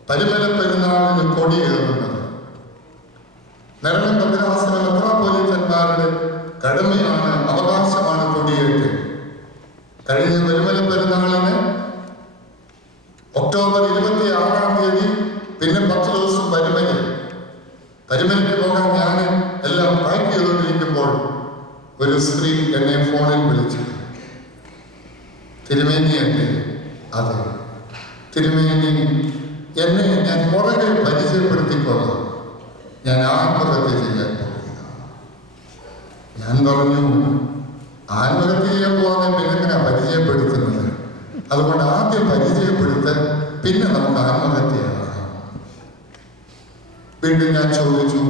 പരിമല പെരുന്നാളിന് കൊടിയേറുന്നത് നിരണം ഭദ്രാസന മെത്രാപ്പൊലീത്തന്മാരുടെ കടമയാണ്, അവകാശമാണ് കൊടിയേറ്റ്. കഴിഞ്ഞ പരിമല പെരുന്നാളിന് ഒക്ടോബർ 26 പിന്നെ 10 ദിവസം പരിമലയ്ക്ക് പോകാൻ ഞാൻ എല്ലാം പാക്ക് ചെയ്തുകൊണ്ടിരിക്കുമ്പോൾ ഒരു സ്ത്രീ എന്നെ ഫോണിൽ വിളിച്ചു. തിരുമേനിയല്ലേ? അതെ. തിരുമേനി, എന്നെ ഞാൻ പുറകെ പരിചയപ്പെടുത്തിക്കൊള്ളാം, ഞാൻ ആത്മഹത്യ ചെയ്യാൻ പോകുന്നു. ഞാൻ പറഞ്ഞു, ആത്മഹത്യ ചെയ്യാൻ പോകാൻ പിന്നെ പരിചയപ്പെടുത്തുന്നത്, അതുകൊണ്ട് ആദ്യം പരിചയപ്പെടുത്ത്, പിന്നെ നമുക്ക് ആത്മഹത്യയാകാം. വീണ്ടും ഞാൻ ചോദിച്ചു,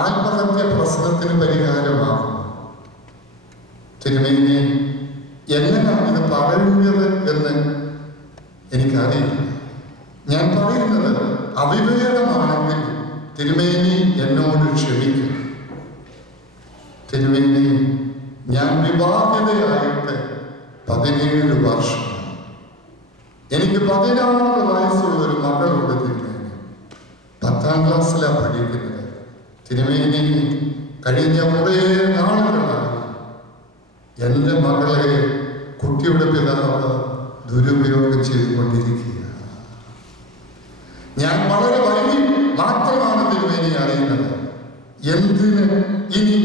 ആത്മഹത്യ പ്രശ്നത്തിന് പരിഹാരമാകും? തിരുമേനി, എങ്ങനെയാണ് ഇത് പറയുന്നത് എന്ന് എനിക്കറിയില്ല. ഞാൻ പറയുന്നത് അവിവേകമാണെങ്കിൽ തിരുമേനി എന്നോട് ക്ഷമിക്കും. തിരുമേനി, ഞാൻ വിവാഹിതയായിട്ട് 17 വർഷം. എനിക്ക് 16 വയസ്സുള്ള ഒരു മകളുണ്ട്. തിരുമേനി 10ാം ക്ലാസ്സിലാണ് പഠിക്കുന്നത്. തിരുമേനി, കഴിഞ്ഞ കുറേ നാളുകളായി എൻ്റെ മകളെ കുട്ടിയുടെ പിതാവ് ദുരുപയോഗം ചെയ്തുകൊണ്ടിരിക്കുകയാണ്. ഞാൻ വളരെ വൈകി മാത്രമാണ് തിരുമേനി അറിയുന്നത്. എന്തിന് ഇനി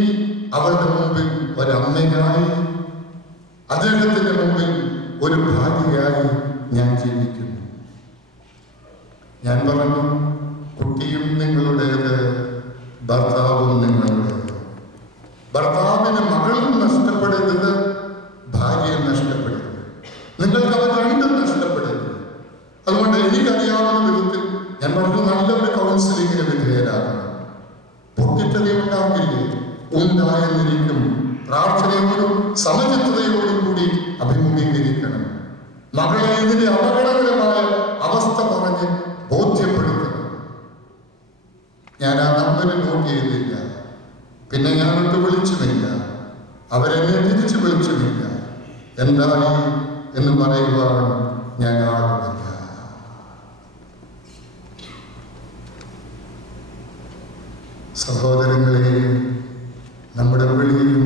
അവളുടെ മുമ്പിൽ ഒരമ്മയായി, അദ്ദേഹത്തിന്റെ മുമ്പിൽ ഒരു ഭാര്യയായി ഞാൻ ജീവിക്കുന്നു? ഞാൻ പറഞ്ഞു, കുട്ടിയും നിങ്ങളുടേത്, ഭർത്താവും നിങ്ങളുടേത്. ഭർത്താവിന് മകളും നഷ്ടപ്പെടരുത്, ഭാര്യയും നഷ്ടപ്പെടരുത്. നിങ്ങൾക്ക് അവർ രണ്ടും നഷ്ടപ്പെടരുത്. അതുകൊണ്ട് എനിക്കറിയാവുന്ന വിധത്തിൽ ഞാൻ പറഞ്ഞു, നല്ലൊരു കൗൺസിലിങ്ങിന് വിധേയരാകണം. പൊട്ടിത്തെറി ഉണ്ടാകില്ലേ? ഉണ്ടായെന്നിരിക്കും. പ്രാർത്ഥനയോടും സമചിത്തതയോടും കൂടി അഭിമുഖീകരിക്കണം. മകളെ ഇതിന്റെ അപകടകരമായ അവസ്ഥ പറഞ്ഞ് ബോധ്യപ്പെടുത്തണം. ഞാൻ ആ നമ്പര് നോട്ട് ചെയ്തില്ല. പിന്നെ ഞാനൊട്ട് വിളിച്ചുമില്ല. അവരെന്നെ തിരിച്ചു വിളിച്ചുമില്ല. എന്തായി എന്ന് പറയുവാൻ ഞാൻ ആളുമില്ല. സഹോദരങ്ങളെ, നമ്മുടെ വിളിയും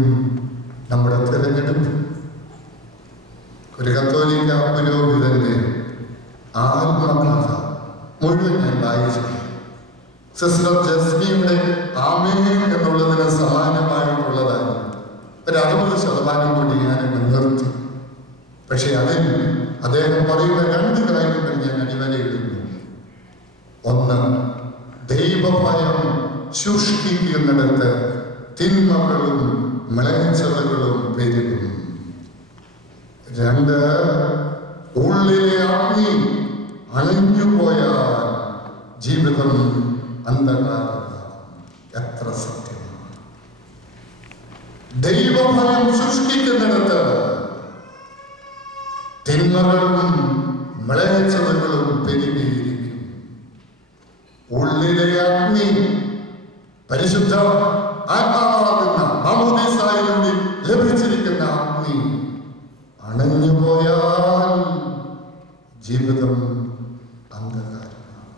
നമ്മുടെ തിരഞ്ഞെടുപ്പും ഒരു കത്തോലിക്ക പുരോഹിതന്റെ ആത്മകഥ മുഴുവൻ ഞാൻ വായിച്ചു. സിസ്റ്റർ ജസ്മിയുടെ ആമേൻ എന്നുള്ളതിന് സമാനമായിട്ടുള്ളതാണ്. ഒരു 60% കൂടി ഞാൻ നിർത്തി. പക്ഷെ അതിൽ അദ്ദേഹം പറയുന്ന 2 കാര്യങ്ങൾ ഞാൻ അടിവരയിടുന്നു. ഒന്ന്, ദൈവഭയം ശുഷ്കിക്കുന്നിടത്ത് തിന്മകളും മ്ലേച്ഛതകളും പെരുകും. 2, ഉള്ളിലെ അഗ്നി അണഞ്ഞുപോയാൽ ജീവിതം അന്ധകാരമാണ്. എത്ര സത്യമാണ്! ദൈവഭയം സൃഷ്ടിക്കുന്നിടത്ത് തിന്മകളും മ്ലേച്ഛതകളും പെരുകിയിരിക്കും. ഉള്ളിലെ അഗ്നി, പരിശുദ്ധ ആത്മാവാകുന്ന മാമോദീസായിലൂടെ ലഭിച്ചിരിക്കുന്ന അഗ്നി അണഞ്ഞുപോയാൽ ജീവിതം അന്ധകാരമാണ്.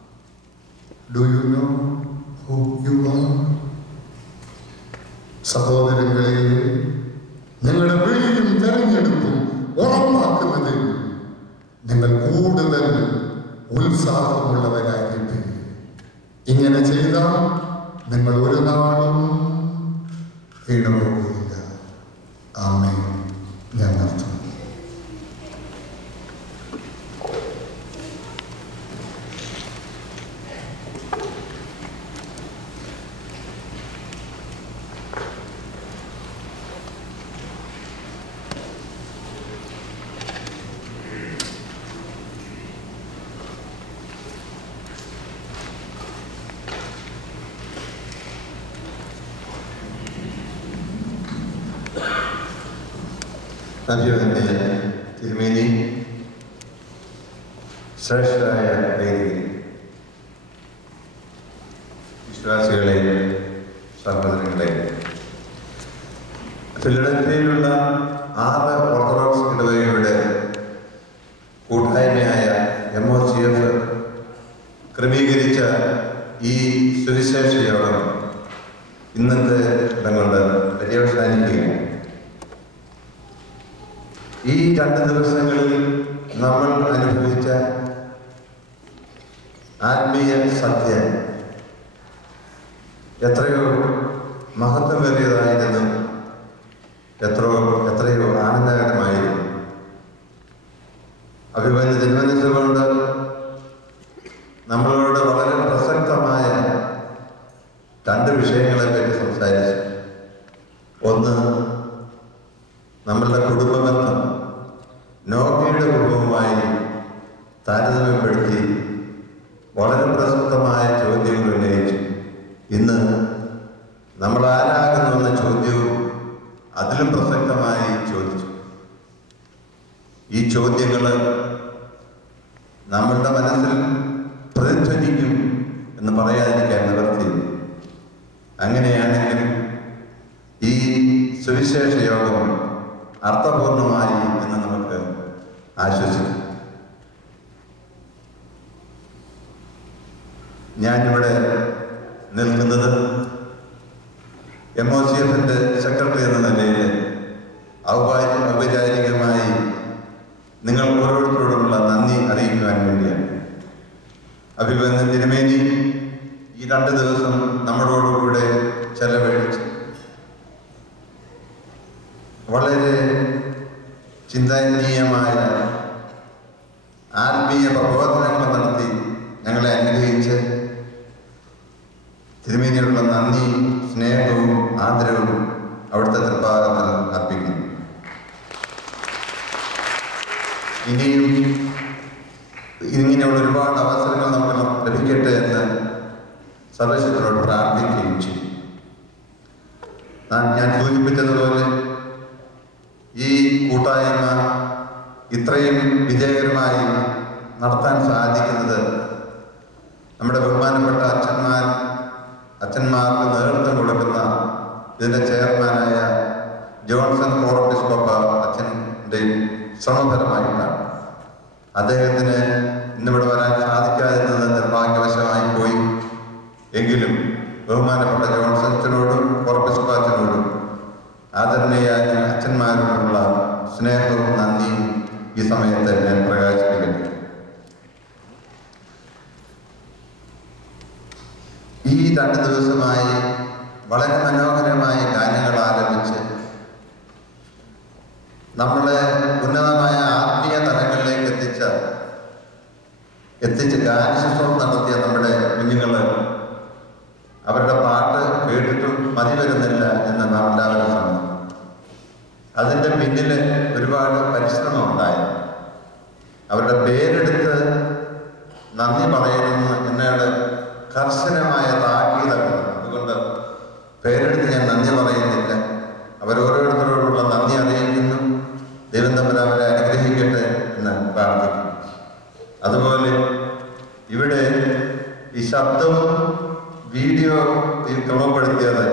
Do you know who you are? സഹോദരങ്ങളെ, നിങ്ങളുടെ വിളിയും തെരഞ്ഞെടുപ്പും ഉറപ്പാക്കുന്നതിൽ നിങ്ങൾ കൂടുതൽ ഉത്സാഹമുള്ളവരായിരിക്കും. ഇങ്ങനെ ചെയ്താൽ നിങ്ങൾ ഒരു നാളും വീണുപോകില്ല. ആമേൻ. ഞാൻ നിർത്തുന്നു. അഭിവന്യ തിരുമേനി, ശ്രേഷ്ഠരായ വേദിയിൽ വിശ്വാസികളെ, സഹോദരങ്ങളെ, ഫിലഡൽഫിയയിലുള്ള 6 ഓർത്തഡോക്സ് ഇടവകയുടെ കൂട്ടായ്മയായ MOCF ക്രമീകരിച്ച ഈ സുവിശേഷ യോഗം ഇന്നത്തെ ഇടം കൊണ്ട് പര്യവസാനിക്കുകയാണ്. ഈ 2 ദിവസങ്ങളിൽ നമ്മൾ അനുഭവിച്ച ആത്മീയ സത്യം എത്രയോ മഹത്വമേറിയതായിരുന്നു, എത്രയോ ആനന്ദകരമായിരുന്നു. അഭിമന്യ തിരുമനസ്സുകൊണ്ട് നമ്മളോട് വളരെ പ്രസക്തമായ 2 വിഷയങ്ങളെ പറ്റി സംസാരിച്ചു. ഒന്ന്, നമ്മളുടെ കുടുംബബന്ധം നോഹയുടെ കുടുംബവുമായി താരതമ്യപ്പെടുത്തി വളരെ പ്രസക്തമായ ചോദ്യങ്ങൾ ഉന്നയിച്ചു. ഇന്ന് നമ്മൾ ആരാകുന്നു എന്ന ചോദ്യവും അതിലും പ്രസക്തമായി ചോദിച്ചു. ഈ ചോദ്യങ്ങൾ നമ്മളുടെ മനസ്സിൽ പ്രതിധ്വനിക്കും എന്ന് പറയാതിരിക്കാൻ നിവർത്തിയില്ല. അങ്ങനെയാണെങ്കിൽ ഈ സുവിശേഷ യോഗം അർത്ഥപൂർണമായി എന്ന് നമുക്ക് ആശ്വസിക്കും. ഞാനിവിടെ നിൽക്കുന്നത് MOCFന്റെ സെക്രട്ടറി എന്ന നിലയിൽ ഔപചാരികമായി നിങ്ങൾ ഓരോരുത്തരോടുമുള്ള നന്ദി അറിയിക്കുവാൻ വേണ്ടിയാണ്. അഭിമന്യ തിരുമേനി ഈ 2 ദിവസം നമ്മളോടുകൂടെ ചെലവഴിച്ച് വളരെ ചിന്തനീയമായ ആത്മീയ പ്രബോധനങ്ങൾ നടത്തി ഞങ്ങളെ അനുഗ്രഹിച്ച് തിരുമേനിയുള്ള നന്ദി, സ്നേഹവും ആദരവും അവിടുത്തെ തൃപ്പാദത്തിൽ അർപ്പിക്കുന്നു. ഇനിയും ഇങ്ങനെയുള്ള ഒരുപാട് അവസരങ്ങൾ നമുക്ക് ലഭിക്കട്ടെ എന്ന് സർവശക്തനോട് പ്രാർത്ഥിക്കുകയും ചെയ്യും. ഞാൻ സൂചിപ്പിച്ചതുപോലെ ഈ കൂട്ടായ്മ ഇത്രയും വിജയകരമായി നടത്താൻ സാധിക്കുന്നത് നമ്മുടെ ബഹുമാനപ്പെട്ട അച്ഛന്മാർക്ക് നേതൃത്വം കൊടുക്കുന്ന ഇതിൻ്റെ ചെയർമാനായ ജോൺസൺ കോറപ്പിസ്കോപ്പ അച്ഛൻ്റെ ശ്രമഫലമായിട്ടാണ്. അദ്ദേഹത്തിന് ഇന്നിവിടെ വരാൻ സാധിക്കാതിരുന്നത് നിർഭാഗ്യവശമായി പോയി. എങ്കിലും ബഹുമാനപ്പെട്ട ജോൺസൺ അച്ഛനോടും കോറപ്പിസ്കോപ്പ അച്ഛനോടും ആദരണീയായ അച്ഛന്മാരോടുള്ള സ്നേഹവും നന്ദിയും ഈ സമയത്ത് ഞാൻ പ്രകാശിപ്പിക്കട്ടെ. ഈ 2 ദിവസമായി വളരെ മനോഹരമായ ഗാനങ്ങൾ ആലപിച്ച് നമ്മളെ ഉന്നതമായ ആത്മീയ തലങ്ങളിലേക്ക് എത്തിച്ച് ഗാനശിക്ഷണം നടത്തിയ നമ്മുടെ കുഞ്ഞുങ്ങൾ അവരുടെ പാട്ട് കേട്ടിട്ടും മതി വരുന്നില്ല എന്ന് നാം എല്ലാവരും പറഞ്ഞു. അതിൻ്റെ പിന്നിൽ ഒരുപാട് പരിശ്രമം ഉണ്ടായി. അവരുടെ പേരെടുത്ത് നന്ദി പറയുന്നു എന്നോട് കർശനമായ താക്കീതാണ്. അതുകൊണ്ട് പേരെടുത്ത് ഞാൻ നന്ദി പറയുന്നില്ല. അവരോരോരുത്തരോടുള്ള നന്ദി അറിയിക്കുന്നു. ദൈവം തമ്മിൽ അവരെ അനുഗ്രഹിക്കട്ടെ എന്ന് പ്രാർത്ഥിക്കുന്നു. അതുപോലെ ഇവിടെ ഈ ശബ്ദവും വീഡിയോ ക്രമപ്പെടുത്തിയത്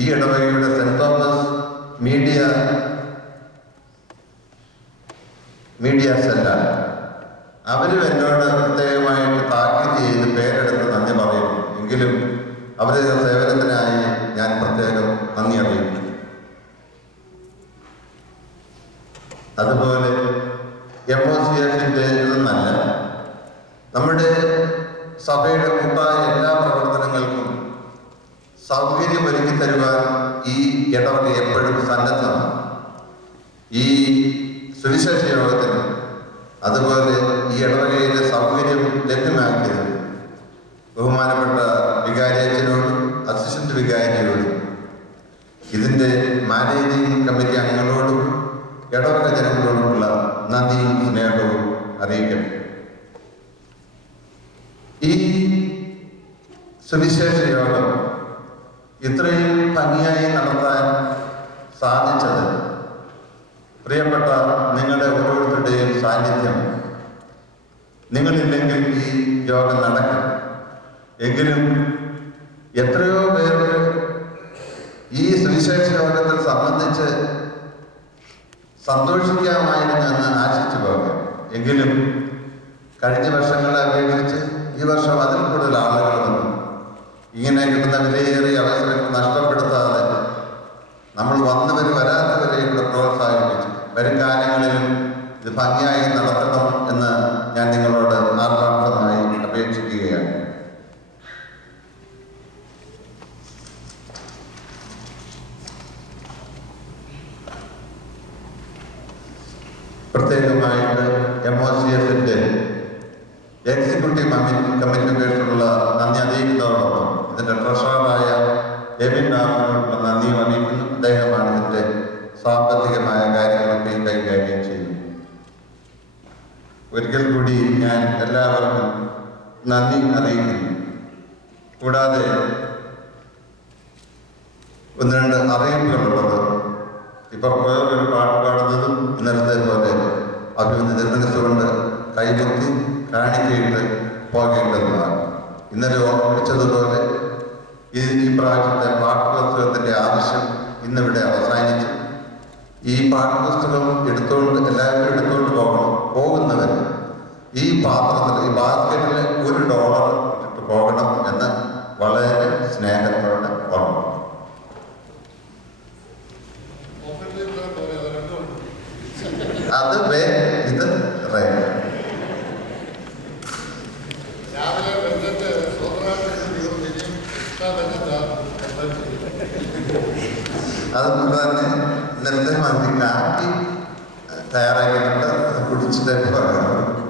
ഈ ഇടവകയുടെ സെന്റ് തോമസ് മീഡിയ സെല്ലാണ്. അവരും എന്നോട് പ്രത്യേകമായിട്ട് താക്കീത് ചെയ്ത് പേരെടുത്ത് നന്ദി പറയുന്നു. എങ്കിലും അവരുടെ സേവനത്തിനായി ഞാൻ പ്രത്യേകം നന്ദി അറിയിക്കുന്നു. അതുപോലെ MOCFന്റെ ഇതെന്നല്ല, നമ്മുടെ സഭയുടെ കൂട്ടായ എല്ലാ പ്രവർത്തനങ്ങൾക്കും സൗകര്യമൊരുക്കി തരുവാൻ ഈ ഇടവക എപ്പോഴും സന്നദ്ധമാണ്. ഈ സുവിശേഷ യോഗത്തിന് അതുപോലെ ഈ ഇടവകയിലെ സൗകര്യം ലഭ്യമാക്കിയത് ബഹുമാനപ്പെട്ട വികാരിയച്ഛനോടും അസിസ്റ്റന്റ് വികാരിയോടും ഇതിൻ്റെ മാനേജിംഗ് കമ്മിറ്റി അംഗങ്ങളോടും ഇടവക ജനങ്ങളോടുമുള്ള നന്ദിയും സ്നേഹവും അറിയിക്കട്ടെ. ഈ സുവിശേഷ യോഗം ഇത്രയും ഭംഗിയായി നടത്താൻ സാധിച്ചത് പ്രിയപ്പെട്ട നിങ്ങളുടെ ഓരോരുത്തരുടെയും സാന്നിധ്യം നിങ്ങളില്ലെങ്കിൽ ഈ യോഗം നടക്കും. എങ്കിലും എത്രയോ പേർക്ക് ഈ സുവിശേഷ യോഗത്തിൽ സംബന്ധിച്ച് സന്തോഷിക്കാമായിരുന്നെന്ന് ആശിച്ചു പോകാം. എങ്കിലും കഴിഞ്ഞ വർഷങ്ങളെ അപേക്ഷിച്ച് ഈ വർഷം അതിൽ കൂടുതൽ ആളുകൾ വന്നു. ഇങ്ങനെ കിട്ടുന്ന വിലയേറിയ അവസരങ്ങൾ നഷ്ടപ്പെടുത്താതെ നമ്മൾ വന്നവർ വരാത്തവരെയും പ്രോത്സാഹിപ്പിച്ചു. വരും കാലങ്ങളിലും ഇത് ഭംഗിയായി നടത്തണം എന്ന് ഞാൻ നിങ്ങളോട് ആത്മാർത്ഥമായി അപേക്ഷിക്കുകയാണ്. പ്രത്യേകമായിട്ട് MOCFന്റെ എക്സിക്യൂട്ടീവ് കമ്മിറ്റിക്കുള്ള നന്ദി അറിയിക്കുന്നതോടൊപ്പം ഇതിന്റെ ട്രഷററായ എബിൻ നാമിനുള്ള നന്ദിയും അറിയിക്കുന്നു. അദ്ദേഹമാണ് ഇതിന്റെ സാമ്പത്തികമായ കാര്യങ്ങളൊക്കെ കൈകാര്യം ചെയ്യുന്നത്. ഒരിക്കൽ കൂടി ഞാൻ എല്ലാവർക്കും നന്ദി അറിയിക്കുന്നു. കൂടാതെ ഒന്ന് രണ്ട് അറിയിപ്പുകളുള്ളത്. ഇപ്പൊ വേറൊരു പാട്ട് പാടുന്നതും ഇന്നലത്തെ പോലെ അഭിനന്ദന മനസ്സുകൊണ്ട് കൈമുത്തി കാണിക്കയിട്ട് പോകേണ്ടതുമാണ്. ഇന്നലെ ഓർമ്മിപ്പിച്ചതുപോലെ ഈ പ്രാവശ്യത്തെ പാഠപുസ്തകത്തിന്റെ ആവശ്യം ഇന്നിവിടെ അവസാനിച്ചു. ഈ പാഠപുസ്തകം എല്ലാവരും എടുത്തുകൊണ്ട് പോകുന്നവർ ഈ പാത്രത്തിൽ ഈ ബാസ്കറ്റിൽ $1 ഇട്ടിട്ട് പോകണം എന്ന് വളരെ സ്നേഹത്തോടെ ഓർമ്മ. അത് ഇത് അതുകൊണ്ട് തന്നെ ഇന്നലത്തെ മന്തി കാപ്പി തയ്യാറാക്കിയിട്ടുണ്ട്. കുടിച്ചിട്ടേ പോകാം.